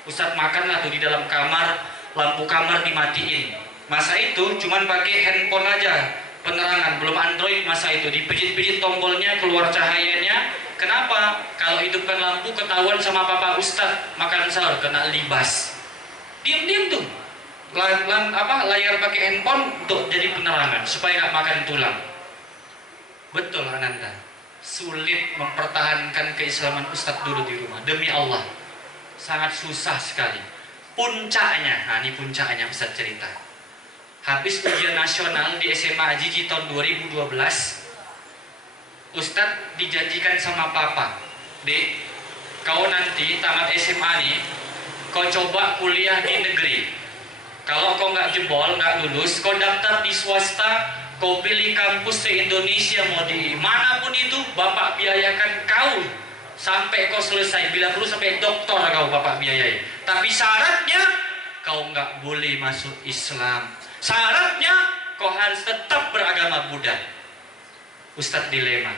Ustadz makan lah tuh di dalam kamar, lampu kamar dimatiin. Masa itu cuman pakai handphone aja, penerangan, belum Android masa itu. Dipijit-pijit tombolnya, keluar cahayanya. Kenapa? Kalau hidupkan lampu ketahuan sama Papa Ustadz makan sahur, kena libas. Diam-diam tuh layar pakai handphone untuk jadi penerangan supaya nggak makan tulang. Betul Ananda. Sulit mempertahankan keislaman Ustadz dulu di rumah. Demi Allah. Sangat susah sekali. Puncaknya, nah ini puncaknya Ustadz cerita. Habis ujian nasional di SMA Ajiji tahun 2012, Ustadz dijanjikan sama papa, Dek, kau nanti tamat SMA nih, kau coba kuliah di negeri. Kalau kau nggak jebol, nggak lulus, kau daftar di swasta, kau pilih kampus se-Indonesia, mau di manapun itu, bapak biayakan kau sampai kau selesai. Bila perlu sampai doktor kau bapak biayai. Tapi syaratnya kau nggak boleh masuk Islam. Syaratnya kau harus tetap beragama Buddha. Ustadz dilema,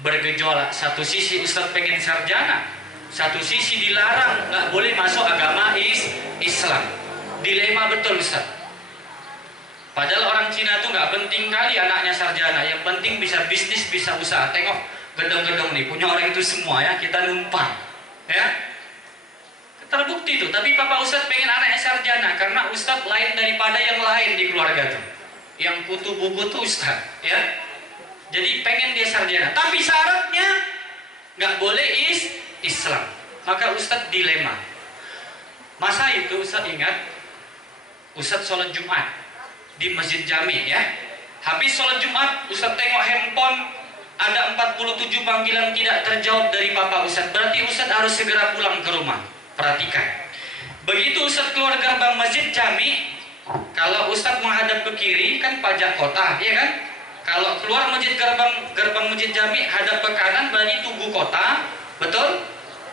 bergejolak. Satu sisi Ustadz pengen sarjana, satu sisi dilarang, nggak boleh masuk agama Islam. Dilema betul Ustaz. Padahal orang Cina tuh nggak penting kali anaknya sarjana, yang penting bisa bisnis, bisa usaha. Tengok gedung-gedung nih, punya orang itu semua ya, kita numpang ya. Terbukti tuh, tapi Papa Ustadz pengen anaknya sarjana karena Ustadz lain daripada yang lain di keluarga tuh. Yang kutu buku tuh Ustadz ya. Jadi pengen dia sarjana, tapi syaratnya nggak boleh Islam. Maka Ustadz dilema. Masa itu Ustadz ingat, Ustadz sholat Jumat di Masjid Jami ya. Habis sholat Jumat, Ustadz tengok handphone, ada 47 panggilan tidak terjawab dari Papa Ustadz. Berarti Ustadz harus segera pulang ke rumah. Perhatikan. Begitu Ustadz keluar gerbang Masjid Jami, kalau Ustadz menghadap ke kiri kan pajak kota, ya kan? Kalau keluar gerbang Masjid Jami hadap ke kanan berarti Tugu Kota, betul?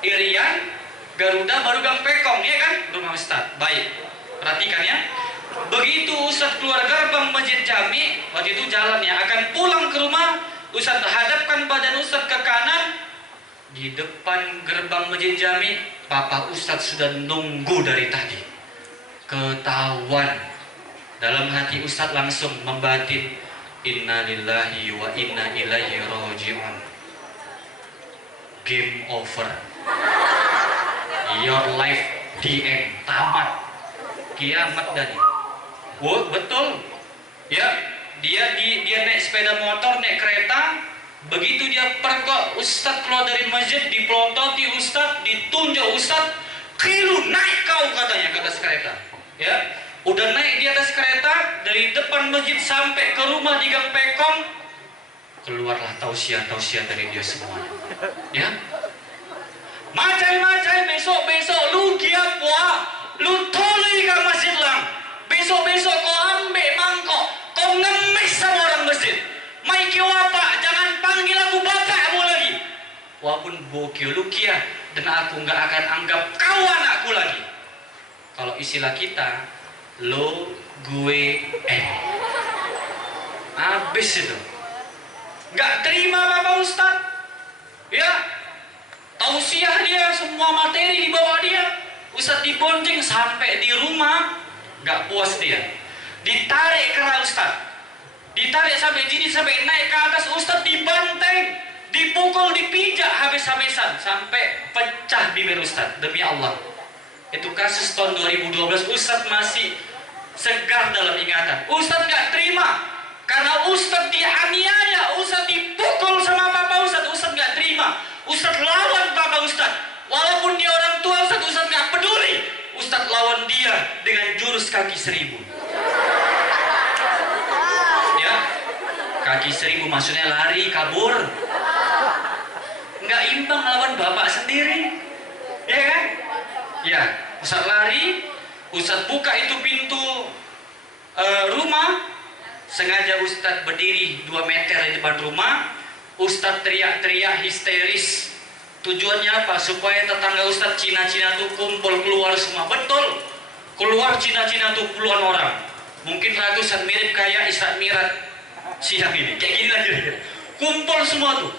Irian, Garuda, baru Gang Pekong, ya kan? Rumah Ustadz. Baik. Perhatikan ya. Begitu Ustadz keluar gerbang Masjid Jami, waktu itu jalannya akan pulang ke rumah, Ustadz hadapkan badan Ustadz ke kanan. Di depan gerbang Masjid Jami, Papa Ustadz sudah nunggu dari tadi. Ketahuan. Dalam hati Ustadz langsung membatin, Inna lillahi wa inna ilaihi raji'un. Game over. Your life the end. Tamat. Kiamat tadi. Wow, betul. Ya, dia naik sepeda motor, naik kereta. Begitu dia pergok, Ustadz keluar dari masjid, dipelototi Ustadz, ditunjuk Ustadz, kilu naik kau katanya ke atas kereta. Ya, udah naik di atas kereta dari depan masjid sampai ke rumah di Gang Pekong, keluarlah tausiah dari dia semuanya. Ya, macai besok lu giat buah, lu tolong ke masjid lang. Besok kau ambil mangkok, kau ngemis sama orang masjid. Mai kau apa? Jangan panggil aku bapakmu lagi. Walaupun bokil lu kia, dan aku nggak akan anggap kau anakku lagi. Kalau istilah kita, lo, gue, habis itu. Nggak terima Bapak Ustadz. Ya, tausiah dia, semua materi dibawa dia. Ustadz dibonceng sampai di rumah, nggak puas dia. Ditarik kera Ustadz. Ditarik sampai sini, sampai naik ke atas, Ustadz dibanteng, dipukul, dipijak habis-habisan sampai pecah bibir Ustadz. Demi Allah, itu kasus tahun 2012. Ustadz masih segar dalam ingatan. Ustadz nggak terima karena Ustadz dianiaya, Ustadz dipukul sama Bapak Ustadz. Ustadz nggak terima. Ustadz lawan Bapak Ustadz. Walaupun dia orang tua Ustadz nggak peduli. Ustadz lawan dia dengan jurus kaki 1000. Kaki 1000 maksudnya lari, kabur. Nggak imbang lawan bapak sendiri. Ya kan? Ya, Ustadz lari, Ustadz buka itu pintu rumah. Sengaja Ustadz berdiri 2 meter di depan rumah. Ustadz teriak-teriak histeris. Tujuannya apa? Supaya tetangga Ustadz Cina-Cina tuh kumpul keluar semua. Betul. Keluar Cina-Cina tuh puluhan orang. Mungkin ratusan, mirip kayak Isra Mi'raj siang ini, kayak gini lagi. Kumpul semua tuh.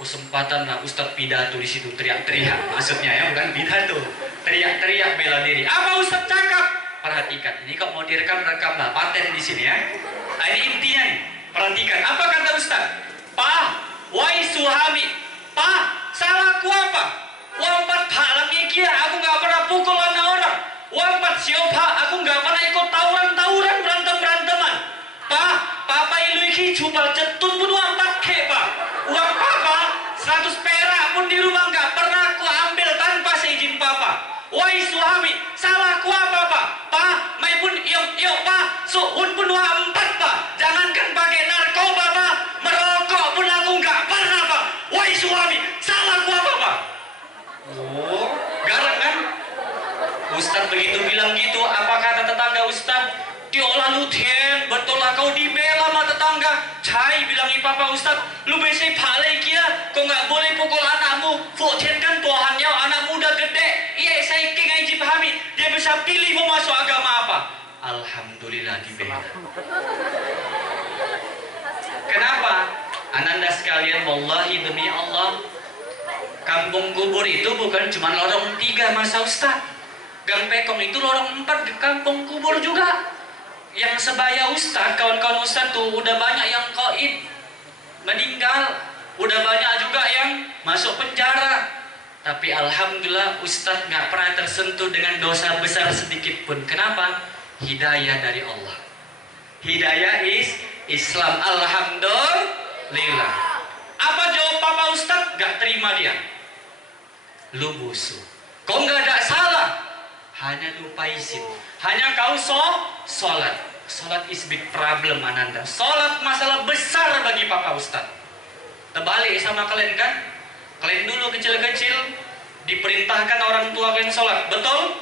Kesempatan lah Ustadz pidato di situ, teriak-teriak. Maksudnya ya, bukan pidato. Teriak-teriak bela diri. Apa Ustadz cakap? Perhatikan. Ini kalau mau direkam lah, paten di sini ya. Nah, ini intinya nih. Perhatikan. Apa kata Ustadz? Pak, wai suhami. Pak, salahku apa? Wampat halangnya kia, aku nggak pernah pukul anak orang. Wampat siopa, aku nggak pernah ikut tawuran, berantem-beranteman. Pak, Papa ilu iki jubal jetun pun wampat Begitu bilang gitu, apa kata tetangga Ustaz? Diolah lu Tien, betul lah kau dibela sama tetangga. Cai bilangi papa Ustaz, lu biasanya palai kia, kau nggak boleh pukul anakmu. Fu Tien kan Tuhannya anak muda gede. Iya, saya king aja pahami. Dia bisa pilih mau masuk agama apa. Alhamdulillah dibela. Kenapa? Ananda sekalian, wallahi demi Allah, kampung kubur itu bukan cuma lorong 3 masa Ustaz. Gang Pekong itu lorong 4 ke kampung kubur juga. Yang sebaya Ustaz, kawan-kawan Ustaz tuh udah banyak yang qaid meninggal, udah banyak juga yang masuk penjara. Tapi alhamdulillah Ustaz nggak pernah tersentuh dengan dosa besar sedikit pun. Kenapa? Hidayah dari Allah. Hidayah Islam. Alhamdulillah. Apa jawab Papa Ustaz? Gak terima dia. Lu busu. Kau nggak ada salah. Hanya lupa izin. Hanya kau sholat. Sholat is big problem Ananda. Sholat masalah besar bagi Papa Ustaz. Terbalik sama kalian kan? Kalian dulu kecil-kecil diperintahkan orang tua kalian sholat. Betul?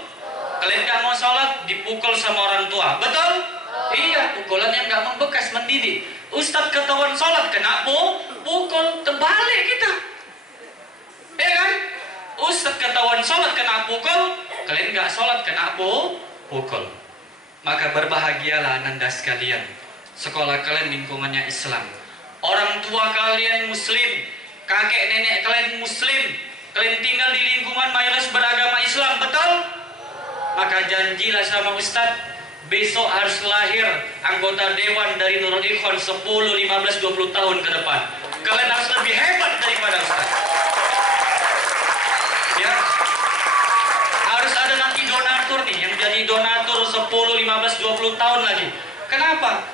Kalian gak mau sholat dipukul sama orang tua. Betul? Iya, pukulan yang gak membekas, mendidik. Ustaz ketahuan sholat kena pukul. Terbalik kita. Iya kan? Ustaz ketahuan sholat kena pukul, kalian gak sholat kena pukul. Maka berbahagialah Ananda sekalian, sekolah kalian lingkungannya Islam, orang tua kalian Muslim, kakek nenek kalian Muslim, kalian tinggal di lingkungan mayoritas beragama Islam. Betul? Maka janjilah sama Ustaz, besok harus lahir anggota dewan dari Nurul Ikhwan 10, 15, 20 tahun ke depan. Kalian harus lebih hebat daripada Ustaz. Ya, harus ada nanti donatur nih yang jadi donatur 10, 15, 20 tahun lagi. Kenapa?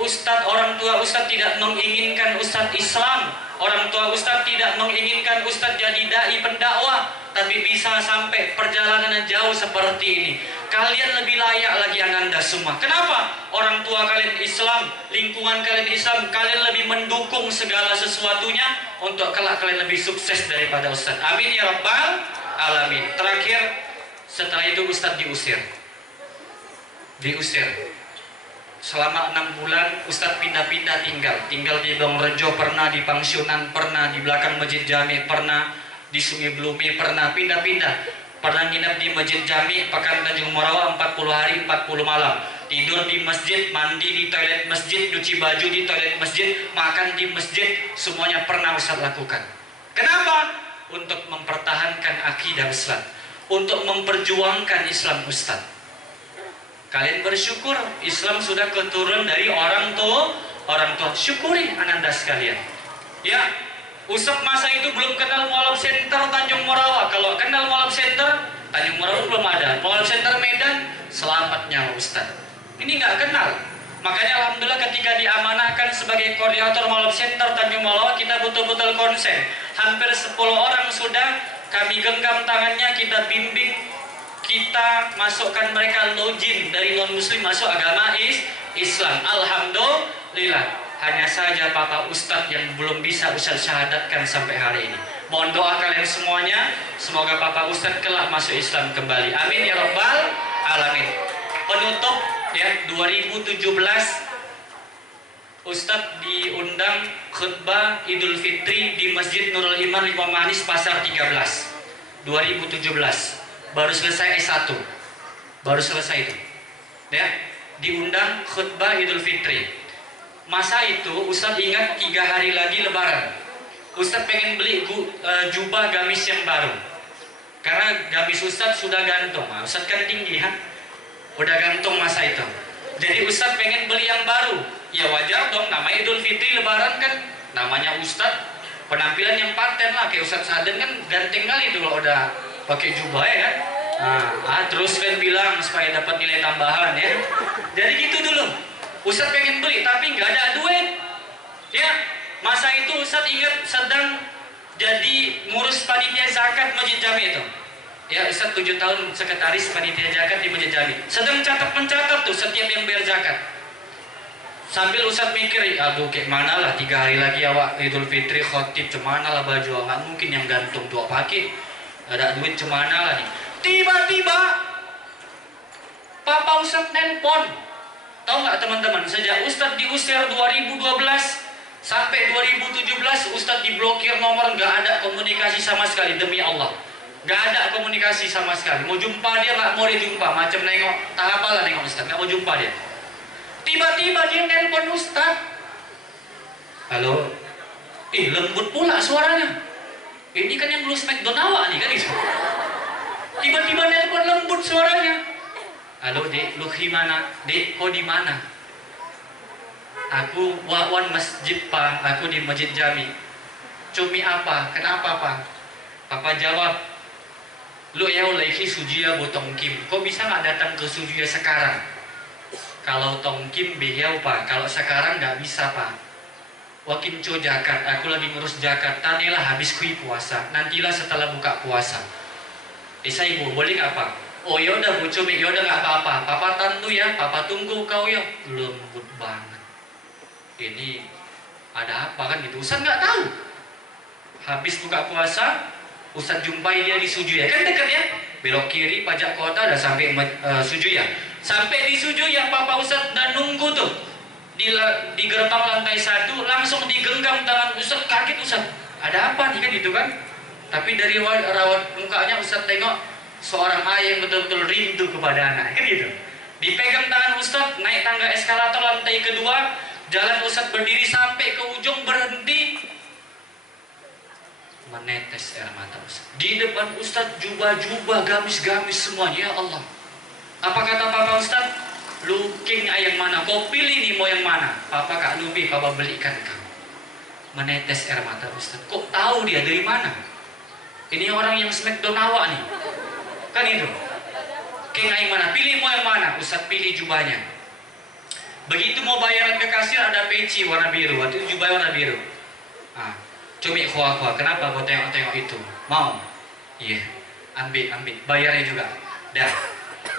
Ustadz, orang tua Ustadz tidak menginginkan Ustadz Islam. Orang tua Ustadz tidak menginginkan Ustadz jadi dai pendakwah, tapi bisa sampai perjalanannya jauh seperti ini. Kalian lebih layak lagi Ananda semua. Kenapa? Orang tua kalian Islam, lingkungan kalian Islam, kalian lebih mendukung segala sesuatunya untuk kelak kalian lebih sukses daripada Ustadz. Amin ya Rabbal Alamin. Terakhir, setelah itu Ustadz diusir. Selama 6 bulan Ustadz pindah-pindah tinggal di Bangrejo, pernah di Pangsiunan, pernah di belakang Masjid Jami, pernah di Sungai Belumi, pernah pindah-pindah, pernah nginep di Masjid Jami Pekan Tanjung Morawa 40 hari 40 malam, tidur di masjid, mandi di toilet masjid, nyuci baju di toilet masjid, makan di masjid, semuanya pernah Ustadz lakukan. Kenapa? Untuk mempertahankan akidah Islam, untuk memperjuangkan Islam Ustadz. Kalian bersyukur Islam sudah keturun dari orang tua. Syukuri Ananda sekalian. Ya, Ustadz masa itu belum kenal Mualaf Center Tanjung Morawa. Kalau kenal Mualaf Center Tanjung Morawa belum ada. Mualaf Center Medan, selamat nyawa Ustadz. Ini nggak kenal. Makanya alhamdulillah ketika diamanahkan sebagai koordinator Mualaf Center Tanjung Morawa, kita betul-betul konsen. Hampir 10 orang sudah kami genggam tangannya, kita bimbing, kita masukkan mereka login dari non-muslim masuk agama Islam. Alhamdulillah. Hanya saja Bapak Ustadz yang belum bisa Ustadz syahadatkan sampai hari ini. Mohon doa kalian semuanya, semoga Bapak Ustadz kelak masuk Islam kembali. Amin ya Rabbal Alamin. Penutup ya, 2017 Ustadz diundang khutbah Idul Fitri di Masjid Nurul Iman Lima Manis Pasar 13 2017. Baru selesai S1, baru selesai itu ya, diundang khutbah Idul Fitri. Masa itu Ustadz ingat 3 hari lagi Lebaran. Ustadz pengen beli jubah gamis yang baru, karena gamis Ustadz sudah gantung. Ustadz kan tinggi kan, udah gantung masa itu. Jadi Ustadz pengen beli yang baru. Ya wajar dong, namanya Idul Fitri Lebaran kan, namanya Ustadz penampilan yang paten lah. Kayak Ustadz Saden kan ganteng kali dulu udah pakai jubah ya kan. Terus kan bilang supaya dapat nilai tambahan ya. Jadi gitu dulu. Ustadz pengen beli tapi nggak ada duit. Ya, masa itu Ustadz ingat sedang jadi ngurus panitia zakat Masjid Jami itu. Ya, Ustadz 7 tahun sekretaris panitia zakat di Masjid Jami. Sedang mencatat tuh setiap yang bayar zakat. Sambil Ustadz mikir, aduh kayak mana lah 3 hari lagi awak Idul Fitri khotib, cemana lah baju, nggak mungkin yang gantung tuh pakai. Ada duit cemana lah nih. Tiba-tiba Papa Ustadz nelpon. Tahu nggak teman-teman, sejak Ustadz diusir 2012 sampai 2017 Ustadz diblokir nomor, nggak ada komunikasi sama sekali, demi Allah. Nggak ada komunikasi sama sekali. Mau jumpa dia nggak mau dijumpa, macam nengok, tak apalah nengok Ustadz, nggak mau jumpa dia. Tiba-tiba dia nelpon Ustadz. Halo, lembut pula suaranya. Ini kan yang Blue Smackdown awak nih kan itu. Tiba-tiba nelpon lembut suaranya. Halo dek, lu gimana? Dek, kau di mana? Aku wawan masjid pak, aku di Masjid Jami. Cumi apa? Kenapa pak? Papa jawab, lu ya lagi sujia bu Tongkim. Kau bisa nggak datang ke sujia sekarang? Kalau Tongkim beliau pak, kalau sekarang nggak bisa pak. Wakin co jakat, aku lagi ngurus jakat. Tanilah habis kui puasa, nantilah setelah buka puasa. Saya ibu, boleh nggak pak? Oh yaudah Bu Cumi, yaudah nggak apa-apa. Papa tantu ya, papa tunggu kau ya. Lembut banget. Ini ada apa kan gitu? Ustadz nggak tahu. Habis buka puasa, Ustadz jumpai dia di Sujuya. Kan dekat ya? Belok kiri, pajak kota, udah sampai Sujuya. Sampai di Sujuya, Papa Ustadz dan nunggu tuh. Di gerbang lantai 1, langsung digenggam tangan Ustadz. Kaget Ustadz. Ada apa nih kan gitu kan? Tapi dari rawat mukanya Ustadz tengok seorang ayah yang betul-betul rindu kepada anak, kan gitu. Dipegang tangan Ustadz, naik tangga eskalator lantai kedua, jalan Ustadz berdiri sampai ke ujung, berhenti, menetes air mata Ustadz. Di depan Ustadz jubah-jubah, gamis-gamis semuanya, ya Allah. Apa kata Papa Ustadz? Lu king ayam mana? Kau pilih nih mau yang mana? Papa kak Lubi, Papa belikan kamu. Menetes air mata Ustadz. Kok tahu dia dari mana? Ini orang yang Smackdown awak nih. Kan itu. King ayam mana? Pilih mau yang mana? Ustadz pilih jubahnya. Begitu mau bayaran ke kasir ada peci warna biru. Waktu itu jubah warna biru. Cumi kuah-kuah. Kenapa kau tengok-tengok itu? Mau? Iya. Ambil. Bayarnya juga. Dah.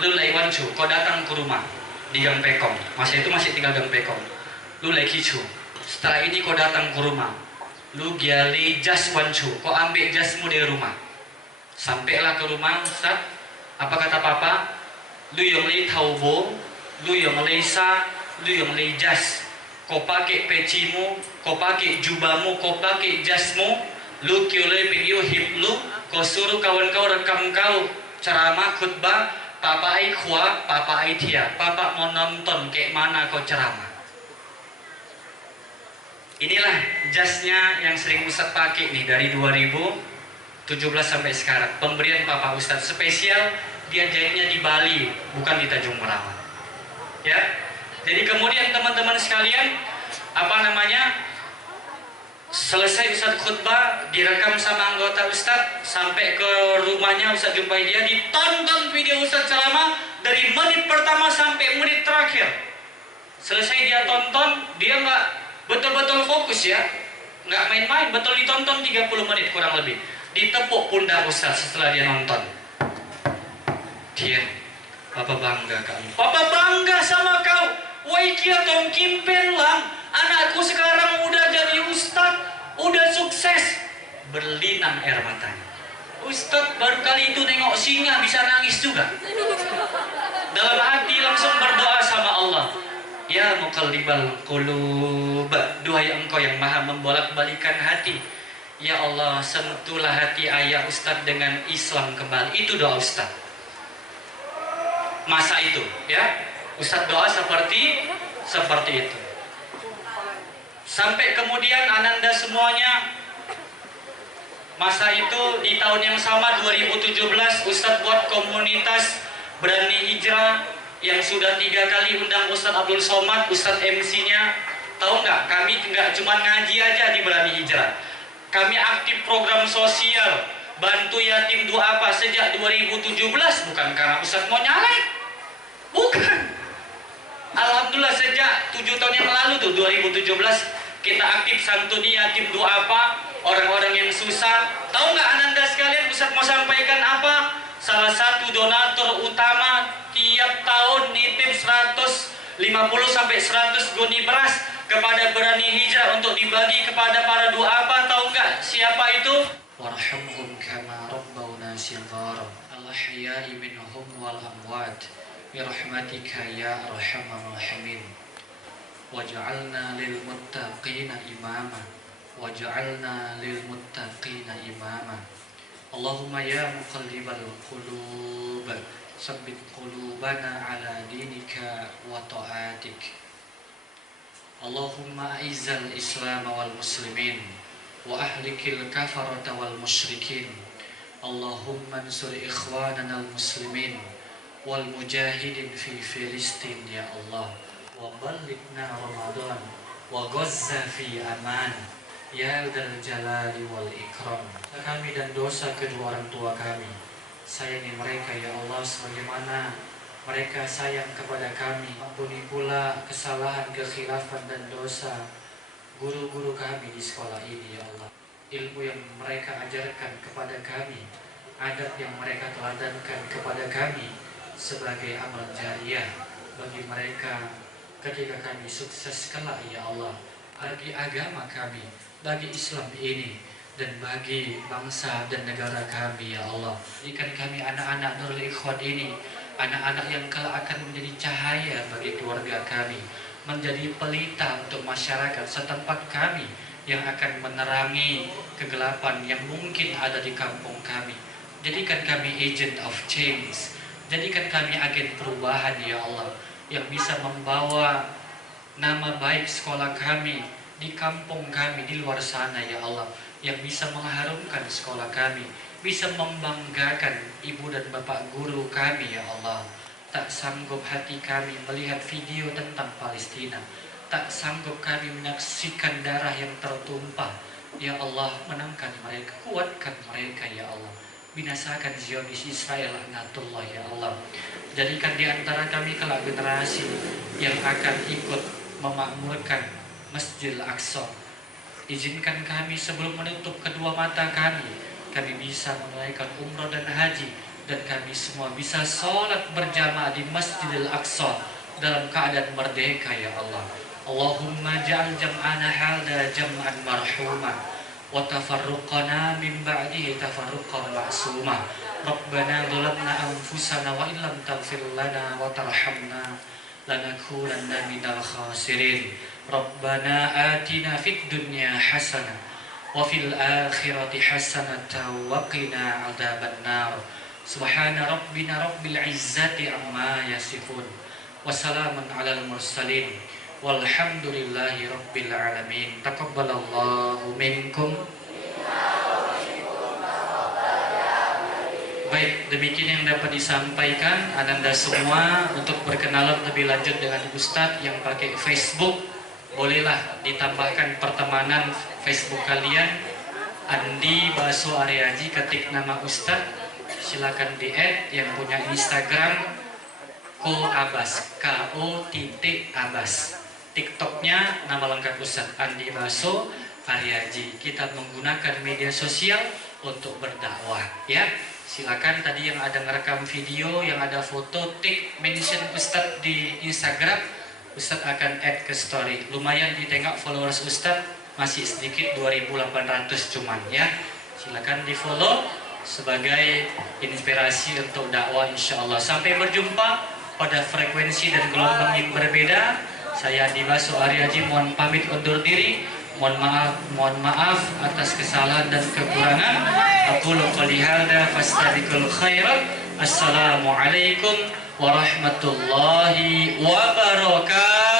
Lu lai wancu. Kau datang ke rumah di Gang Pekong. Masa itu masih tinggal Gang Pekong. Lu lai kicu. Setelah ini kau datang ke rumah. Lu gali jas wancu. Kau ambil jasmu dari rumah. Sampailah ke rumah, Ustaz. Apa kata Papa? Lu yang lei taubo, lu yang lei sa, lu yang lei jas. Kau pakai pecimu, kau pakai jubahmu, kau pakai jasmu. Lu kiolei pinggir hip lu. Kau suruh kawan kau rekam kau ceramah khutbah. Papa ai khua, Papa ai tia. Papa mau nonton kayak mana kau ceramah. Inilah jasnya yang sering Ustaz pakai nih dari 2017 sampai sekarang. Pemberian Papa Ustadz spesial, dia jahitnya di Bali, bukan di Tanjung Merawat. Ya. Jadi kemudian teman-teman sekalian, selesai Ustadz khutbah, direkam sama anggota Ustadz, sampai ke rumahnya Ustadz jumpai dia, ditonton video Ustadz ceramah dari menit pertama sampai menit terakhir. Selesai dia tonton, dia nggak betul-betul fokus ya, nggak main-main, betul ditonton 30 menit kurang lebih. Ditepuk pundak Ustaz setelah dia nonton. Dia, Papa bangga kamu. Papa bangga sama kau. Woi kia tong kimpen lang. Anakku sekarang udah jadi Ustaz, udah sukses. Berlinang air matanya. Ustaz baru kali itu nengok singa bisa nangis juga. Dalam hati langsung berdoa sama Allah. Ya muqallibal qulub, duhai engkau yang maha membolak-balikan hati. Ya Allah, sentuhlah hati ayah Ustadz dengan Islam kembali. Itu doa Ustadz. Masa itu, ya. Ustadz doa seperti itu. Sampai kemudian ananda semuanya, masa itu di tahun yang sama 2017 Ustadz buat komunitas Berani Hijrah yang sudah 3 kali undang Ustadz Abdul Somad, Ustadz MC-nya. Tahu nggak? Kami nggak cuma ngaji aja di Berani Hijrah. Kami aktif program sosial, bantu yatim duafa sejak 2017, bukan karena Ustadz mau nyalek, bukan. Alhamdulillah sejak 7 tahun yang lalu tuh 2017 kita aktif santuni yatim duafa, orang-orang yang susah. Tahu nggak ananda sekalian, Ustadz mau sampaikan apa? Salah satu donatur utama tiap tahun nitip 150 sampai 100 goni beras kepada Berani Hijrah untuk dibagi kepada para duafa. Tahu nggak siapa itu? Warhamhum kama rabbawna shighara al-ahya'i minhum wal amwat birahmatika ya arhamar rahimin. Waj'alna lil muttaqina imama, waj'alna lil muttaqina imama. Allahumma ya muqallibal qulub, sabbit qulubana ala dinika wa ta'atik. Allahumma a'izzal islam wal muslimin wa ahlikil kafarata wal musyrikin. Allahumma ansur ikhwanana al muslimin wal mujahidin fi Filistin ya Allah. Wa ballighna Ramadan wa Gaza fi aman ya dzal jalali wal ikram. Kami dan dosa kedua orang tua kami, sayangi mereka ya Allah sebagaimana mereka sayang kepada kami. Ampuni pula kesalahan, kekhilafan dan dosa guru-guru kami di sekolah ini ya Allah. Ilmu yang mereka ajarkan kepada kami, adab yang mereka teladankan kepada kami sebagai amal jariah bagi mereka ketika kami sukses kelak ya Allah, bagi agama kami, bagi Islam ini, dan bagi bangsa dan negara kami ya Allah. Jadikan kami anak-anak Nurul Ikhwan ini anak-anak yang kelak akan menjadi cahaya bagi keluarga kami, menjadi pelita untuk masyarakat setempat kami yang akan menerangi kegelapan yang mungkin ada di kampung kami. Jadikan kami agent of change, jadikan kami agen perubahan ya Allah, yang bisa membawa nama baik sekolah kami di kampung kami di luar sana ya Allah, yang bisa mengharumkan sekolah kami, bisa membanggakan ibu dan bapak guru kami ya Allah. Tak sanggup hati kami melihat video tentang Palestina, tak sanggup kami menyaksikan darah yang tertumpah ya Allah. Menangkan mereka, kuatkan mereka ya Allah, binasakan Zionis Israel laknatullah ya Allah. Jadikan di antara kami kelak generasi yang akan ikut memakmurkan Masjidil Aqsa. Izinkan kami sebelum menutup kedua mata kami bisa menunaikan umrah dan haji, dan kami semua bisa sholat berjamaah di Masjidil Aqsa dalam keadaan merdeka ya Allah. Allahumma ja'al jam'ana hadza jam'an marhuma wa tafarruqana min ba'dihi tafarruqan ma'suma. Rabbana dhalamna anfusana wa illam taghfir lana wa tarhamna lanakunanna minal khasirin. Rabbana atina fid dunya hasanah wa fil akhirati hasanatan wa qina adzabannar. Subhana rabbina rabbil izzati amma yasifun wa salamun alal mursalin walhamdulillahi rabbil alamin. Taqabbalallahu minkum. Baik, demikian yang dapat disampaikan Ananda semua. Untuk berkenalan lebih lanjut dengan Ustadz yang pakai Facebook, bolehlah ditambahkan pertemanan Facebook kalian Andi Baso Aryaji, ketik nama Ustadz, silakan di-add. Yang punya Instagram Ko Abbas, Ko.Abbas. TikToknya nama lengkap Ustadz Andi Baso Aryaji. Kita menggunakan media sosial untuk berdakwah ya. Silakan, tadi yang ada ngerekam video, yang ada foto, tik mention Ustadz di Instagram, Ustadz akan add ke story. Lumayan ditengok followers Ustadz, masih sedikit 2.800 cuman ya. Silakan di follow sebagai inspirasi untuk dakwah insya Allah. Sampai berjumpa pada frekuensi dan gelombang yang berbeda. Saya Andi Baso Aryaji mohon pamit undur diri. Mohon maaf atas kesalahan dan kekurangan. Aqulu qouli hadza fastabiqul khairat. Assalamualaikum warahmatullahi wabarakatuh.